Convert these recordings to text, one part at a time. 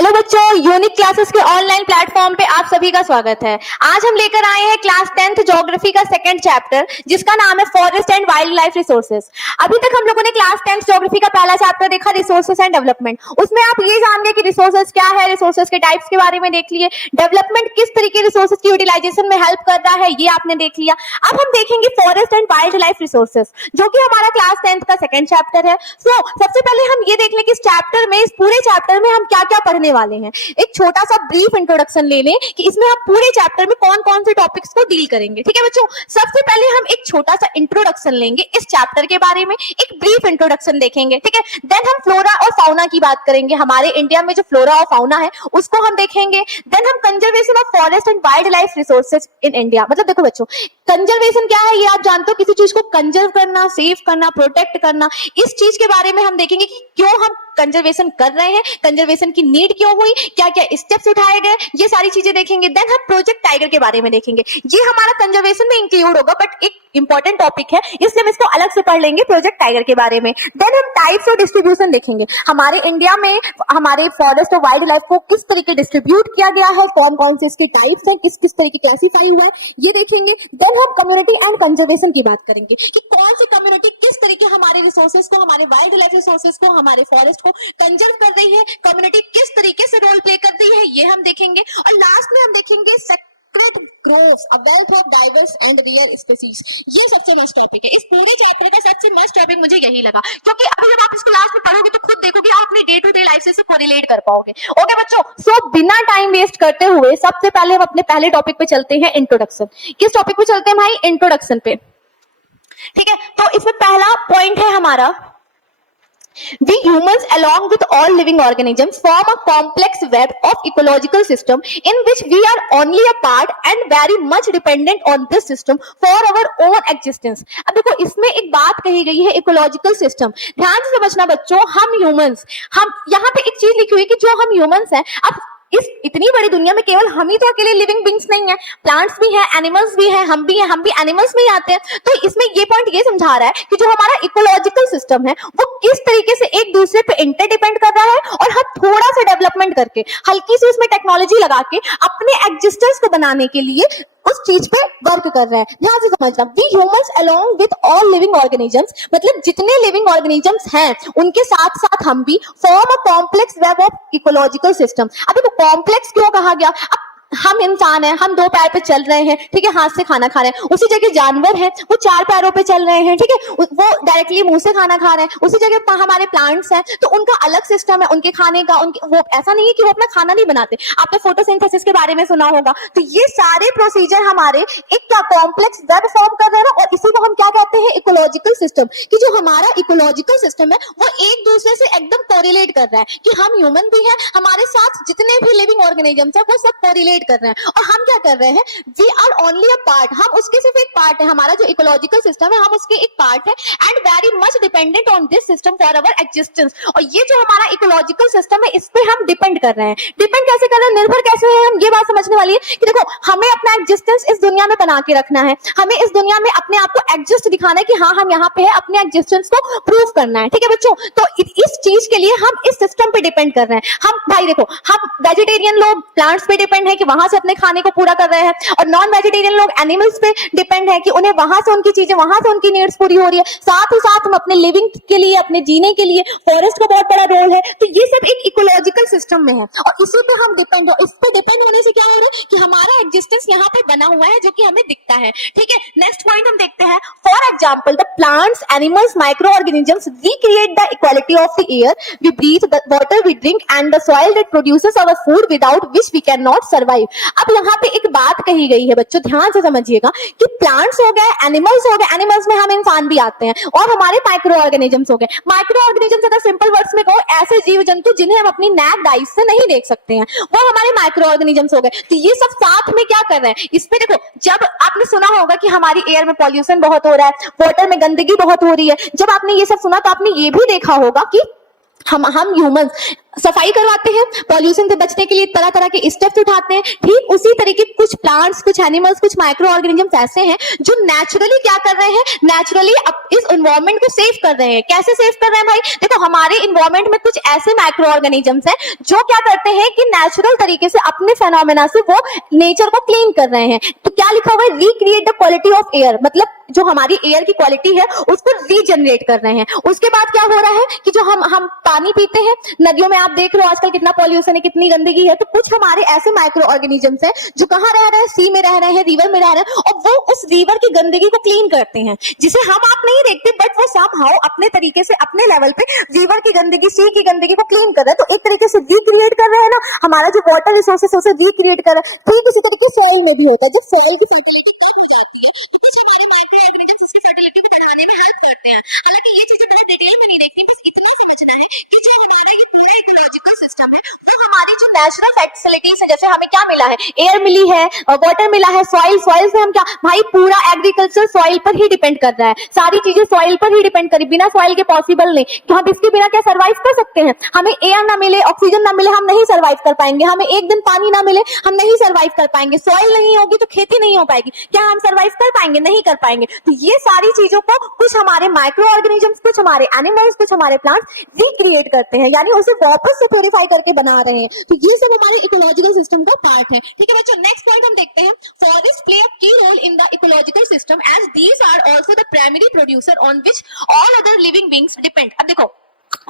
Hello बच्चों, unique classes के online platform पे आप सभी का स्वागत है। आज हम लेकर आए हैं क्लास 10th ज्योग्राफी का सेकंड चैप्टर, जिसका नाम है forest and wild life resources. अभी तक हम लोगों ने क्लास 10th ज्योग्राफी का पहला चैप्टर देखा, रिसोर्सेज एंड डेवलपमेंट। उसमें आप ये जान गए कि रिसोर्सेज क्या है, रिसोर्सेज के टाइप्स के बारे में देख लिए, डेवलपमेंट किस तरीके रिसोर्सेज की यूटिलाइजेशन में हेल्प कर रहा है ये आपने देख लिया। अब हम देखेंगे forest and wild life resources, जो कि हमारा क्लास 10th का सेकंड चैप्टर है। सबसे पहले हम ये देख लें कि इस चैप्टर में, इस पूरे चैप्टर में हम क्या क्या पढ़ने वाले हैं। एक छोटा सा ब्रीफ इंट्रोडक्शन ले लें कि इसमें हम पूरे चैप्टर में कौन कौन से टॉपिक्स को डील करेंगे। ठीक है बच्चों, सबसे पहले हम एक छोटा सा इंट्रोडक्शन लेंगे इस चैप्टर के बारे में, एक ब्रीफ इंट्रोडक्शन देखेंगे। ठीक है, देन हम फ्लोरा और फाउना की बात करेंगे, हमारे इंडिया में जो फ्लोरा और फाउना है उसको हम देखेंगे। देन हम conservation of forest and wild life resources in India, मतलब देखो बच्चों, कंजर्वेशन क्या है ये आप जानते हो, किसी चीज को कंजर्व करना, सेव करना, प्रोटेक्ट करना। इस चीज के बारे में हम देखेंगे कि क्यों हम कंजर्वेशन कर रहे हैं, कंजर्वेशन की नीड क्यों हुई, क्या क्या स्टेप्स उठाए गए, ये सारी चीजें देखेंगे। देन हम प्रोजेक्ट टाइगर के बारे में देखेंगे, ये हमारा कंजर्वेशन में इंक्लूड होगा, बट एक इंपॉर्टेंट टॉपिक है इसलिए हम इसको अलग से पढ़ लेंगे, प्रोजेक्ट टाइगर के बारे में। देन हम टाइप्स और डिस्ट्रीब्यूशन देखेंगे, हमारे इंडिया में हमारे फॉरेस्ट और वाइल्ड लाइफ को किस तरीके डिस्ट्रीब्यूट किया गया है, कौन कौन से इसके टाइप्स हैं, किस किस तरीके क्लासीफाई हुआ है, ये देखेंगे। देन हम कम्युनिटी एंड कंजर्वेशन की बात करेंगे कि कौन सी कम्युनिटी किस तरीके हमारे रिसोर्सेज को, हमारे वाइल्ड लाइफ रिसोर्सेज को, हमारे फॉरेस्ट को कंजर्व कर रही है, कम्युनिटी किस तरीके से रोल प्ले कर रही है, ये हम देखेंगे। और लास्ट में हम देखेंगे sacred groves, a wealth of diverse and rare species. ये सबसे मस्त टॉपिक है, इस पूरे चैप्टर का सबसे मस्त टॉपिक मुझे यही लगा, क्योंकि अभी जब आप इसको लास्ट में पढ़ोगे तो खुद देखोगे, आप अपनी डे टू डे लाइफ से इसे कोरिलेट कर पाओगे। ओके बच्चों, सो बिना टाइम वेस्ट करते हुए सबसे पहले हम अपने पहले टॉपिक पे चलते हैं, इंट्रोडक्शन। किस टॉपिक पे चलते हैं भाई? इंट्रोडक्शन पे। ठीक है, तो इसमें पहला पॉइंट है हमारा, we humans along with all living organisms form a complex web of ecological system in which we are only a part and very much dependent on this system for our own existence। अब देखो, इसमें एक बात कही गई है ecological system, ध्यान से समझना बच्चों। हम ह्यूमंस, हम यहाँ पे एक चीज लिखी हुई है कि जो हम ह्यूमंस हैं, अब इस इतनी बड़ी दुनिया में केवल हम ही तो अकेले लिविंग बींग्स नहीं है, प्लांट्स भी हैं, एनिमल्स भी हैं, हम भी हैं, हम भी एनिमल्स में ही आते हैं। तो इसमें ये पॉइंट ये समझा रहा है कि जो हमारा इकोलॉजिकल सिस्टम है वो किस तरीके से एक दूसरे पे इंटरडिपेंड कर रहा है, और हम थोड़ा सा डेवलपमेंट करके, हल्की सी उसमें टेक्नोलॉजी लगा के अपने एग्जिस्टेंस को बनाने के लिए उस चीज पे वर्क कर रहे हैं। ध्यान से समझना, we humans along with all living organisms, मतलब जितने लिविंग ऑर्गेनिजम्स हैं उनके साथ साथ हम भी form a complex web of ecological system. अभी तो कॉम्प्लेक्स क्यों कहा गया? अब हम इंसान हैं, हम दो पैर पे चल रहे हैं, ठीक है, हाथ से खाना खा रहे हैं। उसी जगह जानवर हैं, वो चार पैरों पे चल रहे हैं, ठीक है, वो डायरेक्टली मुंह से खाना खा रहे हैं। उसी जगह हमारे प्लांट्स हैं, तो उनका अलग सिस्टम है उनके खाने का। उनके वो ऐसा नहीं है कि वो अपना खाना नहीं बनाते, आपने फोटोसिंथेसिस के बारे में सुना होगा। तो ये सारे प्रोसीजर हमारे एक क्या कॉम्प्लेक्स वेब फॉर्म कर रहे हैं, और इसी को हम क्या कहते हैं? Ecological system. कि जो हमारा इकोलॉजिकल सिस्टम है वो एक दूसरे से एकदम कोरिलेट कर रहा है, कि हम ह्यूमन भी हैं, हमारे साथ जितने भी लिविंग ऑर्गेनिजम्स हैं वो सब कोरिलेट कर रहे हैं, और हम क्या कर रहे हैं? We are only a part, हम उसके सिर्फ एक पार्ट है। हमारा जो इकोलॉजिकल सिस्टम है हम उसके एक पार्ट है, and very much dependent on this system for our existence. और ये जो हमारा इकोलॉजिकल सिस्टम है इस पे हम डिपेंड कर रहे हैं। डिपेंड कैसे कर रहे हैं, निर्भर कैसे है, हम ये बात समझने वाली है कि देखो, हमें अपना एग्जिस्टेंस इस दुनिया में बना के रखना है, हमें इस दुनिया में अपने आप को एग्जिस्ट दिखाना है कि हाँ हम यहाँ पे है, अपने एग्जिस्टेंस को प्रूव करना है। ठीक है बच्चों, तो इस चीज के लिए हम इस सिस्टम पे डिपेंड कर रहे हैं। हम भाई देखो, हम वेजिटेरियन लोग प्लांट्स पे डिपेंड है कि वहां से अपने खाने को पूरा कर रहे हैं, और नॉन वेजिटेरियन लोग एनिमल्स पे डिपेंड है कि उन्हें वहां से उनकी चीजें, वहां से उनकी नीड्स पूरी हो रही है। साथ ही साथ हम अपने लिविंग के लिए, अपने जीने के लिए फॉरेस्ट का बहुत बड़ा रोल है। तो ये सब एक इकोलॉजिकल सिस्टम में है, और इसी पे हम डिपेंड हो। इस पे डिपेंड होने से क्या हो रहा है कि हमारा एग्जिस्टेंस यहाँ पे बना हुआ है, जो कि हमें दिखता है। ठीक है, नेक्स्ट पॉइंट हम देखते हैं। For example, the plants, animals, micro organisms recreate the equality of the air we breathe, the water we drink, and the soil that produces our food, without which we cannot survive। अब यहाँ पे एक बात कही गई है बच्चों, ध्यान से समझिएगा कि प्लांट्स हो गए, एनिमल्स हो गए, एनिमल्स में हम इंसान भी आते हैं, और हमारे माइक्रो ऑर्गेनिजम्स हो गए। माइक्रो ऑर्गेनिजम्स अगर सिंपल वर्ड्स में कहो, ऐसे जीव जंतु जिन्हें हम अपनी नैक्ड आईज से नहीं देख सकते हैं, वो हमारे माइक्रो ऑर्गेनिजम्स हो गए। तो ये सब साथ में क्या कर रहे हैं? इसमें देखो, जब आपने सुना होगा कि हमारी एयर में पॉल्यूशन बहुत हो रहा है, वाटर में गंदगी बहुत हो रही है, जब आपने ये सब सुना तो आपने ये भी देखा होगा कि हम ह्यूमंस सफाई करवाते हैं, पॉल्यूशन से बचने के लिए तरह तरह के स्टेप्स उठाते हैं। ठीक उसी तरीके कुछ प्लांट्स, कुछ एनिमल्स, कुछ माइक्रो ऑर्गेनिजम्स ऐसे हैं जो नेचुरली क्या कर रहे हैं, नेचुरली इस एनवायरनमेंट को सेव कर रहे हैं। कैसे सेव कर रहे हैं भाई? देखो, हमारे एनवायरनमेंट में कुछ ऐसे माइक्रो ऑर्गेनिजम्स हैं जो क्या करते हैं कि नेचुरल तरीके से अपने फेनोमेना से वो नेचर को क्लीन कर रहे हैं। तो क्या लिखा हुआ है? Recreate the quality of air, मतलब जो हमारी एयर की क्वालिटी है उसको रीजनरेट कर रहे हैं। उसके बाद क्या हो रहा है कि जो हम पानी पीते हैं, नदियों में आप देख रहे हो आजकल कितना पॉल्यूशन है, कितनी गंदगी है। तो कुछ हमारे ऐसे माइक्रो ऑर्गेनिजम्स हैं जो कहाँ रह रहे हैं? सी में रह रहे हैं, रिवर में रह रहे हैं, और वो उस रिवर की गंदगी को क्लीन करते हैं, जिसे हम आप नहीं देखते, बट वो समहाउ अपने तरीके से अपने लेवल पे रिवर की गंदगी, सी की गंदगी को क्लीन कर रहे हैं। तो एक तरीके से रिक्रिएट कर रहे हैं ना, हमारा जो वाटर रिसोर्सेस है उसे रिक्रिएट कर रहे हैं। ठीक उसी तरीके सॉइल में भी होता है। जब सॉइल की फर्टिलिटी कम हो जाती है तो कुछ हमारे माइक्रो ऑर्गेनिजम्स उसकी फर्टिलिटी को बढ़ाने में हेल्प करते हैं। हालांकि ये चीजें बहुत डिटेल में नहीं देखती, बस इतना समझना है कि जो हमारा ये पूरा इकोलॉजिकल सिस्टम है वो हमारी जो नेचुरल फैसिलिटीज है, जैसे हमें क्या मिला है, एयर मिली है, वाटर मिला है, सॉइल से हम क्या भाई, पूरा एग्रीकल्चर सॉइल पर ही डिपेंड कर रहा है। सारी चीजें सॉइल पर ही डिपेंड करी, बिना सॉइल के पॉसिबल नहीं। तो हम इसके बिना क्या सर्वाइव कर सकते हैं? हमें एयर ना मिले, ऑक्सीजन ना मिले, हम नहीं सर्वाइव कर पाएंगे। हमें एक दिन पानी ना मिले, हम नहीं सर्वाइव कर पाएंगे। सॉइल नहीं होगी तो खेती नहीं हो पाएगी। क्या हम सर्वाइव कर पाएंगे? नहीं कर पाएंगे। तो ये सारी चीजों को कुछ हमारे माइक्रो ऑर्गेनिजम्स, कुछ हमारे एनिमल्स, कुछ हमारे प्लांट्स रिक्रिएट करते हैं, यानी उसे वापस से प्योरीफाई करके बना रहे हैं। तो ये सब हमारे इकोलॉजिकल सिस्टम का पार्ट है। ठीक है बच्चों, नेक्स्ट पॉइंट हम देखते हैं। Forest play a key role in the ecological system as these are also the primary producer on which all other living beings depend. अब देखो,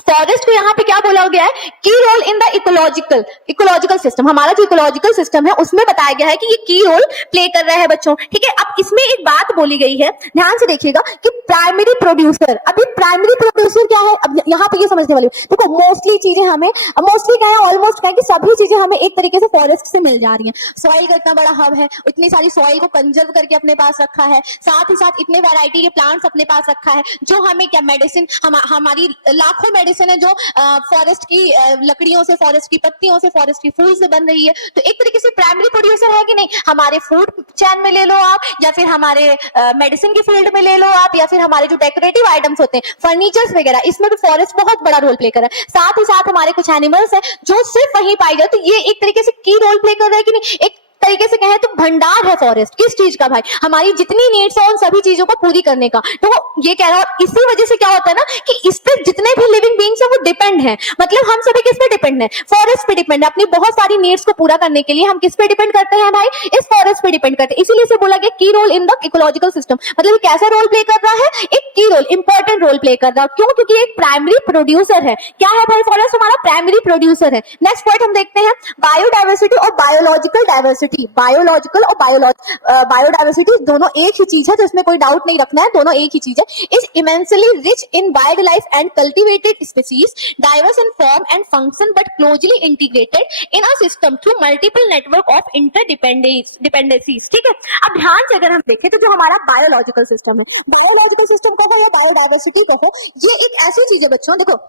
फॉरेस्ट को यहाँ पे क्या बोला गया है? Key role in the ecological system. हमारा जो इकोलॉजिकल सिस्टम है उसमें बताया गया है कि ये की रोल प्ले कर रहा है बच्चों। ठीक है, अब इसमें एक बात बोली गई है, ध्यान से देखिएगा कि प्राइमरी प्रोड्यूसर। अभी प्राइमरी प्रोड्यूसर क्या है? अब यहाँ पे ये समझने वाली देखो, मोस्टली चीजें हमें, मोस्टली क्या है, ऑलमोस्ट क्या है कि सभी चीजें हमें एक तरीके से फॉरेस्ट से मिल जा रही हैं। सॉइल का इतना बड़ा हब है, इतनी सारी सॉइल को कंजर्व करके अपने पास रखा है, साथ ही साथ इतने वैरायटी के प्लांट्स अपने पास रखा है जो हमें क्या मेडिसिन, हमारी लाखों मेडिसिन है जो फॉरेस्ट की लकड़ियों से, फॉरेस्ट की पत्तियों से, फॉरेस्ट की फूल से बन रही है। तो एक तरीके से प्राइमरी प्रोड्यूसर है कि नहीं? हमारे फूड चैन में ले लो आप, या फिर हमारे मेडिसिन की फील्ड में ले लो आप, या फिर हमारे जो डेकोरेटिव आइटम्स होते हैं, फर्नीचर्स वगैरह, इसमें भी फॉरेस्ट बहुत बड़ा रोल प्ले कर रहा है। साथ ही साथ हमारे कुछ एनिमल्स हैं जो सिर्फ वहीं पाई जाते, तो ये एक तरीके से की रोल प्ले कर रहा है कि नहीं? एक तरीके से कहें तो भंडार है फॉरेस्ट। किस चीज का भाई? हमारी जितनी नीड्स है उन सभी चीजों को पूरी करने का। तो ये कह रहा हूं, इसी वजह से क्या होता है ना कि इस पे जितने भी लिविंग बीइंग्स है वो डिपेंड है। मतलब हम सभी किस पे डिपेंड है? फॉरेस्ट पे डिपेंड है। अपनी बहुत सारी नीड्स को पूरा करने के लिए हम किस पे डिपेंड करते हैं भाई? इस फॉरेस्ट पे डिपेंड करते हैं। इसीलिए से बोला गया key role in the ecological system. मतलब कैसा रोल प्ले कर रहा है? एक की रोल, इंपॉर्टेंट रोल प्ले कर रहा है। क्यों? क्योंकि एक प्राइमरी प्रोड्यूसर है। क्या है भाई? फॉरेस्ट हमारा प्राइमरी प्रोड्यूसर है। नेक्स्ट पॉइंट हम देखते हैं, बायोडाइवर्सिटी और बायोलॉजिकल डाइवर्सिटी। बायोलॉजिकल और बायोडाइवर्सिटी दोनों एक ही चीज है, तो इसमें कोई डाउट नहीं रखना है, दोनों एक ही चीज है। Is immensely rich in wild life and cultivated species, diverse in form and function but closely integrated in a system through multiple network of interdependencies. ठीक है, अब ध्यान से अगर हम देखें तो जो हमारा बायोलॉजिकल सिस्टम है, बायोलॉजिकल सिस्टम कहो या बायोडाइवर्सिटी कहो, ये एक ऐसी चीज है बच्चों, देखो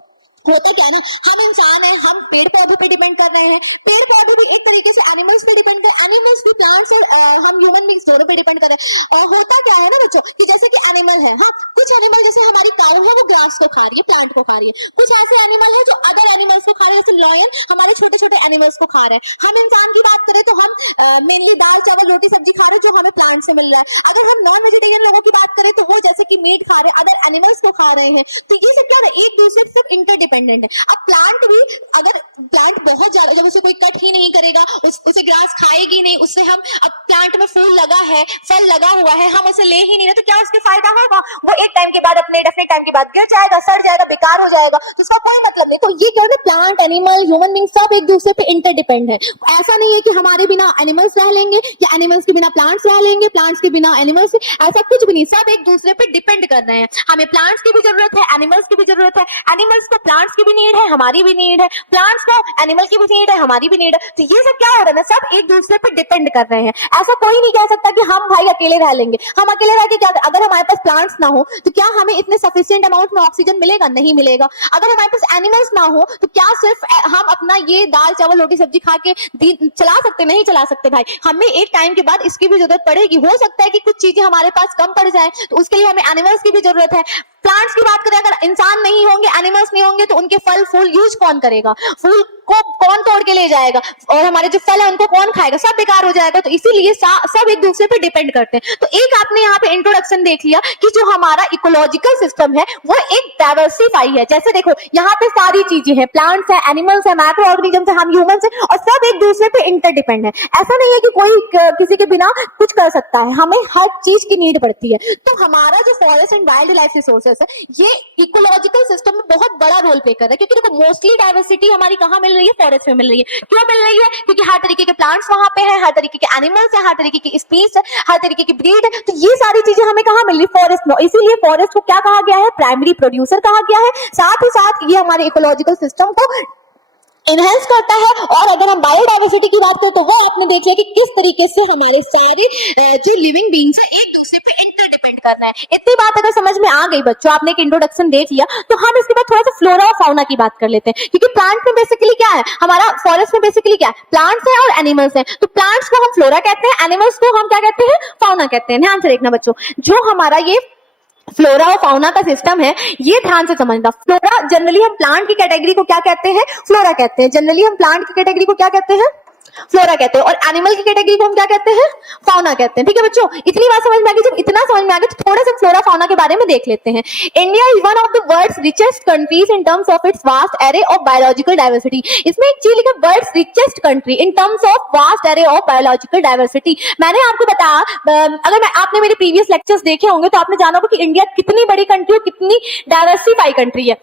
होता क्या है ना, हम इंसान है, हम पेड़ पौधे पे डिपेंड कर रहे हैं, पेड़ पौधे भी एक तरीके से एनिमल्स पे डिपेंड कर, एनिमल्स भी प्लांट्स और हम ह्यूमन बीइंग्स दोनों पे डिपेंड कर रहे हैं। और होता क्या है ना बच्चों कि जैसे कि एनिमल है, हाँ कुछ एनिमल जैसे हमारी काऊ है वो ग्रास को खा रही है, प्लांट को खा रही है। कुछ ऐसे एनिमल है जो अदर एनिमल्स को खा रहे हैं, जैसे लॉयन हमारे छोटे छोटे एनिमल्स को खा रहे हैं। हम इंसान की बात करें तो हम मेनली दाल चावल रोटी सब्जी खा रहे हैं जो हमें प्लांट से मिल रहा है। अगर हम नॉन वेजिटेरियन लोगों की बात करें तो वो जैसे कि मीट खा रहे हैं, अदर एनिमल्स को खा रहे हैं। तो ये सब क्या है? एक दूसरे से इंटरडिपेंडेंट है। अब प्लांट भी, अगर प्लांट बहुत ज्यादा, जब उसे कोई कट ही नहीं करेगा, उसे ग्रास खाएगी नहीं, उससे हम, अब प्लांट में फूल लगा है, फल लगा हुआ है, हम उसे ले ही नहीं रहे, तो क्या उसके फायदा होगा? वो एक टाइम के बाद, अपने डेफिनेट टाइम के बाद गिर जाएगा, सड़ जाएगा, बेकार हो जाएगा, तो उसका कोई मतलब नहीं। तो ये क्या है, प्लांट, एनिमल, ह्यूमन बीइंग सब एक दूसरे पे इंटरडिपेंड है। ऐसा नहीं है कि हमारे बिना एनिमल्स रह लेंगे या एनिमल्स के बिना प्लांट्स रह लेंगे, प्लांट्स के बिना एनिमल्स, ऐसा कुछ भी नहीं। सब एक दूसरे पे डिपेंड कर रहे हैं। हमें प्लांट्स की भी जरूरत है, एनिमल्स की भी जरूरत है, एनिमल्स को प्लांट्स की भी नीड है, हमारी भी नीड है, प्लांट्स को एनिमल की भी नीड है, हमारी भी नीड है। तो ये सब क्या हो रहा है ना, सब एक दूसरे पे डिपेंड कर रहे हैं। ऐसा कोई नहीं कह सकता कि हम भाई अकेले रह लेंगे। हम अकेले रह के क्या, अगर हमारे पास प्लांट्स ना हो तो क्या हमें इतने सफिशिएंट अमाउंट में ऑक्सीजन मिलेगा? नहीं मिलेगा। अगर हमारे पास एनिमल्स ना हो तो क्या सिर्फ हम अपना ये दाल चावल रोटी सब्जी खा के चला सकते? नहीं चला सकते भाई। हमें एक टाइम के बाद इसकी भी जरूरत पड़ेगी। हो सकता है कि कुछ चीजें हमारे पास कम पड़ जाए, तो उसके लिए हमें एनिमल्स की भी जरूरत है। प्लांट्स की बात करें, अगर इंसान नहीं होंगे, एनिमल्स नहीं होंगे, तो उनके फल फूल यूज कौन करेगा, फूल को कौन तोड़ के ले जाएगा, और हमारे जो फल है उनको कौन खाएगा, सब बेकार हो जाएगा। तो इसीलिए सब एक दूसरे पे डिपेंड करते हैं। तो एक आपने यहाँ पे इंट्रोडक्शन देख लिया कि जो हमारा इकोलॉजिकल सिस्टम है वो एक डाइवर्सिफाई है। जैसे देखो यहाँ पे सारी चीजें हैं, प्लांट्स है, एनिमल्स है, माइक्रो ऑर्गेनिजम्स है, हम ह्यूमंस है, और सब एक दूसरे पे इंटरडिपेंड है। ऐसा नहीं है कि कोई किसी के बिना कुछ कर सकता है, हमें हर चीज की नीड पड़ती है। तो हमारा जो forest and wild life resources है ये इकोलॉजिकल सिस्टम में बहुत बड़ा रोल प्ले कर रहा है, क्योंकि देखो मोस्टली डाइवर्सिटी हमारी कहाँ मिल रही है, फॉरेस्ट में मिल रही है। क्यों मिल रही है? क्योंकि हर तरीके के प्लांट्स वहां पे है, हर तरीके के एनिमल्स है, हर तरीके की स्पीसीज है, हर तरीके की ब्रीड है। तो ये सारी चीजें हमें कहाँ मिल रही है? फॉरेस्ट में। इसीलिए फॉरेस्ट को क्या कहा गया है? प्राइमरी प्रोड्यूसर कहा गया है। साथ ही साथ ये हमारे इकोलॉजिकल सिस्टम को इनहेंस करता है। और अगर हम बायोडाइवर्सिटी की बात करें तो वो आपने देख लिया कि किस तरीके से हमारे सारे जो लिविंग बीइंग्स है एक दूसरे पे इंटरडिपेंड करना है। इतनी बात अगर समझ में आ गई बच्चों, आपने एक इंट्रोडक्शन देख लिया, तो हम इसके बाद थोड़ा सा फ्लोरा और फाउना की बात कर लेते हैं। क्योंकि प्लांट में बेसिकली क्या है, हमारा फॉरेस्ट में बेसिकली क्या है, प्लांट्स है और एनिमल्स है। तो प्लांट्स को हम फ्लोरा कहते हैं, एनिमल्स को हम क्या कहते हैं? फाउना कहते हैं। ध्यान से देखना बच्चों, जो हमारा ये फ्लोरा और फाउना का सिस्टम है ये ध्यान से समझना। फ्लोरा जनरली हम प्लांट की कैटेगरी को क्या कहते हैं? फ्लोरा कहते हैं। जनरली हम प्लांट की कैटेगरी को क्या कहते हैं? फ्लोरा कहते हैं। और एनिमल की कैटेगरी को हम क्या कहते हैं? फाउना कहते हैं। ठीक है बच्चों, इतनी बात समझ में आ गई। जब इतना समझ में आ गया तो थोड़ा सा फ्लोरा फाउना के बारे में देख लेते हैं। India is one of the world's richest countries in terms of its vast array of biological diversity. इसमें एक चीज लिखा, world's richest country in terms of vast array of biological diversity. मैंने आपको बताया, अगर आपने मेरे प्रीवियस लेक्चर्स देखे होंगे तो आपने जाना होगा कि इंडिया कितनी बड़ी कंट्री और कितनी डाइवर्सिफाई कंट्री है।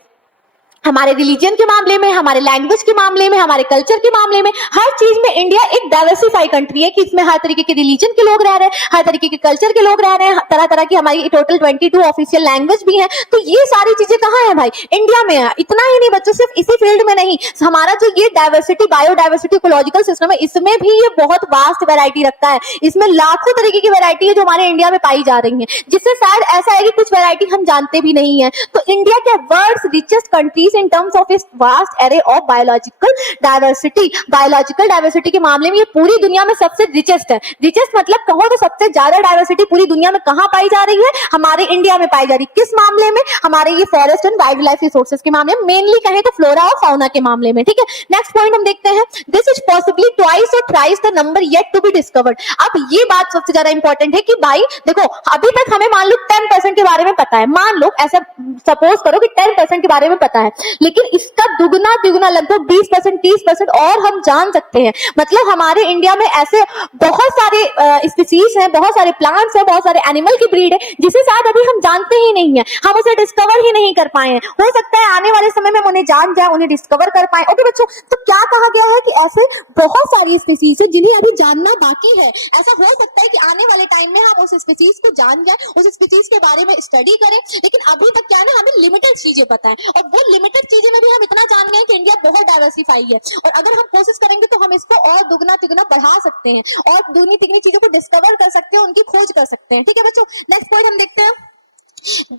हमारे रिलीजन के मामले में, हमारे लैंग्वेज के मामले में, हमारे कल्चर के मामले में, हर चीज में इंडिया एक डाइवर्सिफाई कंट्री है कि इसमें हर तरीके के रिलीजन के लोग रह रहे हैं, हर तरीके के कल्चर के लोग रह रहे हैं, तरह तरह की हमारी टोटल 22 ऑफिशियल लैंग्वेज भी है। तो ये सारी चीजें कहाँ है भाई? इंडिया में है। इतना ही नहीं बच्चों, सिर्फ इसी फील्ड में नहीं, हमारा जो ये डाइवर्सिटी, बायोडाइवर्सिटी, इकोलॉजिकल सिस्टम है, इसमें भी ये बहुत वास्ट वैरायटी रखता है। इसमें लाखों तरीके की वैरायटी है जो हमारे इंडिया में पाई जा रही है, जिससे शायद ऐसा है कि कुछ वैरायटी हम जानते भी नहीं है। तो इंडिया के world's richest countries in terms of its vast array of biological diversity. Biological diversity के मामले में ये पूरी दुनिया में सबसे रिचेस्ट है। रिचेस्ट मतलब कहो तो सबसे ज्यादा डाइवर्सिटी पूरी दुनिया में कहां पाई जा रही है? हमारे इंडिया में पाई जा रही है। किस मामले में? हमारे ये forest and wild life resources के मामले में, मेनली कहें तो फ्लोरा और फाउना के मामले में। ठीक है, नेक्स्ट पॉइंट हम देखते हैं। This is possibly twice or thrice the number yet to be discovered. अब ये बात सबसे ज्यादा इंपॉर्टेंट है कि भाई देखो, अभी तक हमें मान लो 10% के बारे में पता है, मान लो ऐसा सपोज करो कि 10% के बारे में पता है, लेकिन इसका दुगना तिगुना लगभग 20%, 30% और हम जान सकते हैं। मतलब हमारे इंडिया में ऐसे बहुत सारे स्पीसीज हैं, बहुत सारे प्लांट्स हैं, बहुत सारे एनिमल की ब्रीड है जिसे शायद अभी हम जानते ही नहीं है, हम उसे डिस्कवर ही नहीं कर पाए हैं। हो सकता है आने वाले समय में हम उन्हें जान जाए, उन्हें डिस्कवर कर पाए। ओके बच्चों, तो क्या कहा गया है कि ऐसे बहुत सारी स्पीसीज है जिन्हें अभी जानना बाकी है। ऐसा हो सकता है कि आने वाले टाइम में हम उस स्पीसीज को जान जाए, उस स्पीसीज के बारे में स्टडी करें, लेकिन अभी तक क्या है ना, हमें लिमिटेड चीजें पता है, और वो लिमिटेड चीजें में भी हम इतना जान गए कि इंडिया बहुत डाइवर्सिफाई है। और अगर हम कोशिश करेंगे तो हम इसको और दुगना तिगुना बढ़ा सकते हैं और दूनी तिगनी चीजों को डिस्कवर कर सकते हैं, उनकी खोज कर सकते हैं। ठीक है बच्चों, नेक्स्ट पॉइंट हम देखते हैं।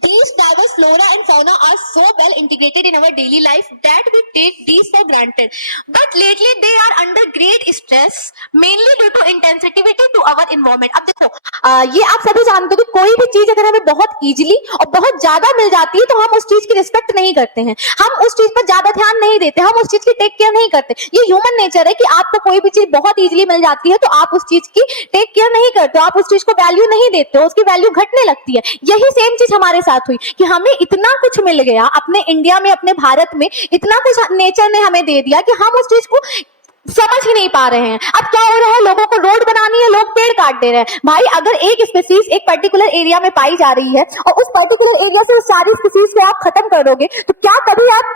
These diverse flora and fauna are so well integrated in our daily life that we take these for granted. But lately they are under great stress, mainly due to insensitivity to our environment. अब देखो, ये आप सभी जानते हो कि कोई भी चीज अगर हमें बहुत इजीली और बहुत ज्यादा मिल जाती है तो हम उस चीज की रिस्पेक्ट नहीं करते हैं, हम उस चीज पर ज्यादा ध्यान नहीं देते, हम उस चीज की टेक केयर नहीं करते। ये ह्यूमन नेचर है कि आपको कोई भी चीज बहुत इजीली मिल जाती है तो आप उस चीज की टेक केयर नहीं करते हो, आप उस चीज को वैल्यू नहीं देते हो, उसकी वैल्यू घटने लगती है। यही सेम चीज हमारे साथ हुई कि हमें इतना कुछ मिल गया अपने इंडिया में, अपने भारत में इतना कुछ नेचर ने हमें दे दिया कि हम उस चीज को समझ ही नहीं पा रहे हैं। अब क्या हो रहा है, लोगों को रोड बनानी है, लोग पेड़ काट दे रहे हैं। भाई अगर एक स्पीसीज एक पर्टिकुलर एरिया में पाई जा रही है और उस पर्टिकुलर एरिया से सारी स्पीसीज को आप खत्म कर दोगे तो क्या कभी आप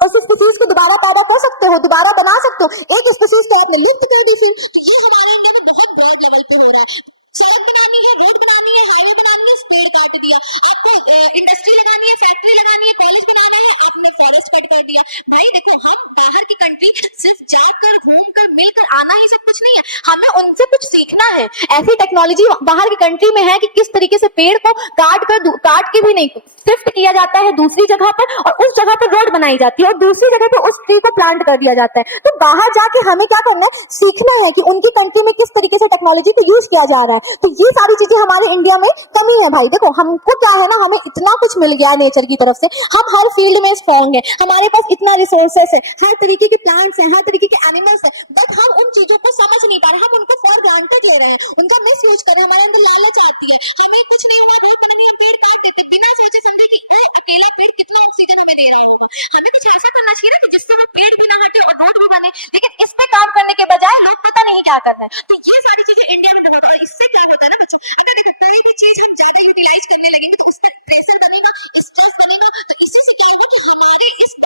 उस स्पीसीज को दोबारा पैदा कर सकते हो, दोबारा बना सकते हो? एक स्पीसीज को आपने लिफ्ट कर दी, फिर तो ये हमारे इंडिया में बहुत ब्रॉड लेवल पे हो रहा है। सड़क बनानी है, रोड बनानी है, हाईवे बनानी है, पेड़ काट दिया। आपको इंडस्ट्री लगानी है, फैक्ट्री लगानी है, कॉलेज बनाने हैं, आपने फॉरेस्ट कट कर दिया। भाई देखो, हम बाहर की कंट्री सिर्फ जाकर रहकर घूमकर मिलकर आना ही सब कुछ नहीं है, हमें उनसे कुछ सीखना है। ऐसी टेक्नोलॉजी बाहर की कंट्री में है कि किस तरीके से पेड़ को काट के भी नहीं शिफ्ट किया जाता है दूसरी जगह पर, और उस जगह पर रोड बनाई जाती है और दूसरी जगह पे उस ट्री को प्लांट कर दिया जाता है। तो बाहर जाके हमें क्या करना है, सीखना है कि उनकी कंट्री में किस तरीके से टेक्नोलॉजी को यूज किया जा रहा है। तो ये सारी चीजें हमारे इंडिया में कमी है भाई। देखो हमको क्या है ना, हमें इतना कुछ मिल गया है नेचर की तरफ से, हम हर फील्ड में स्ट्रॉन्ग है, हमारे पास इतना रिसोर्सेस है, हर तरीके के प्लांट्स हैं, हर तरीके के एनिमल्स हैं, बट हम उन चीजों को समझ नहीं पा रहे, हम उनको फॉर ग्रांटेड ले रहे हैं, उनका मिस यूज कर रहे हैं, हमारे अंदर लालच आती है, हमें कुछ नहीं हुआ बहुत बड़ा नहीं, हम पेड़ काट देते बिना सोचे समझे कि अकेला पेड़ कितना ऑक्सीजन हमें दे रहा होगा। हमें कुछ ऐसा करना चाहिए ना कि जिससे वो पेड़ भी ना हटे और रोड भी बने, लेकिन इस पे काम करने के बजाय लोग पता नहीं क्या कर रहे हैं। तो ये सारी चीजें इंडिया में बहुत, और इससे क्या होता है ना बच्चों, अगर देखो कोई भी चीज हम ज्यादा यूटिलाइज करने लगेंगे तो उस पर प्रेशर बनेगा, स्ट्रेस बनेगा, तो इसी से क्या होगा कि हमारे इस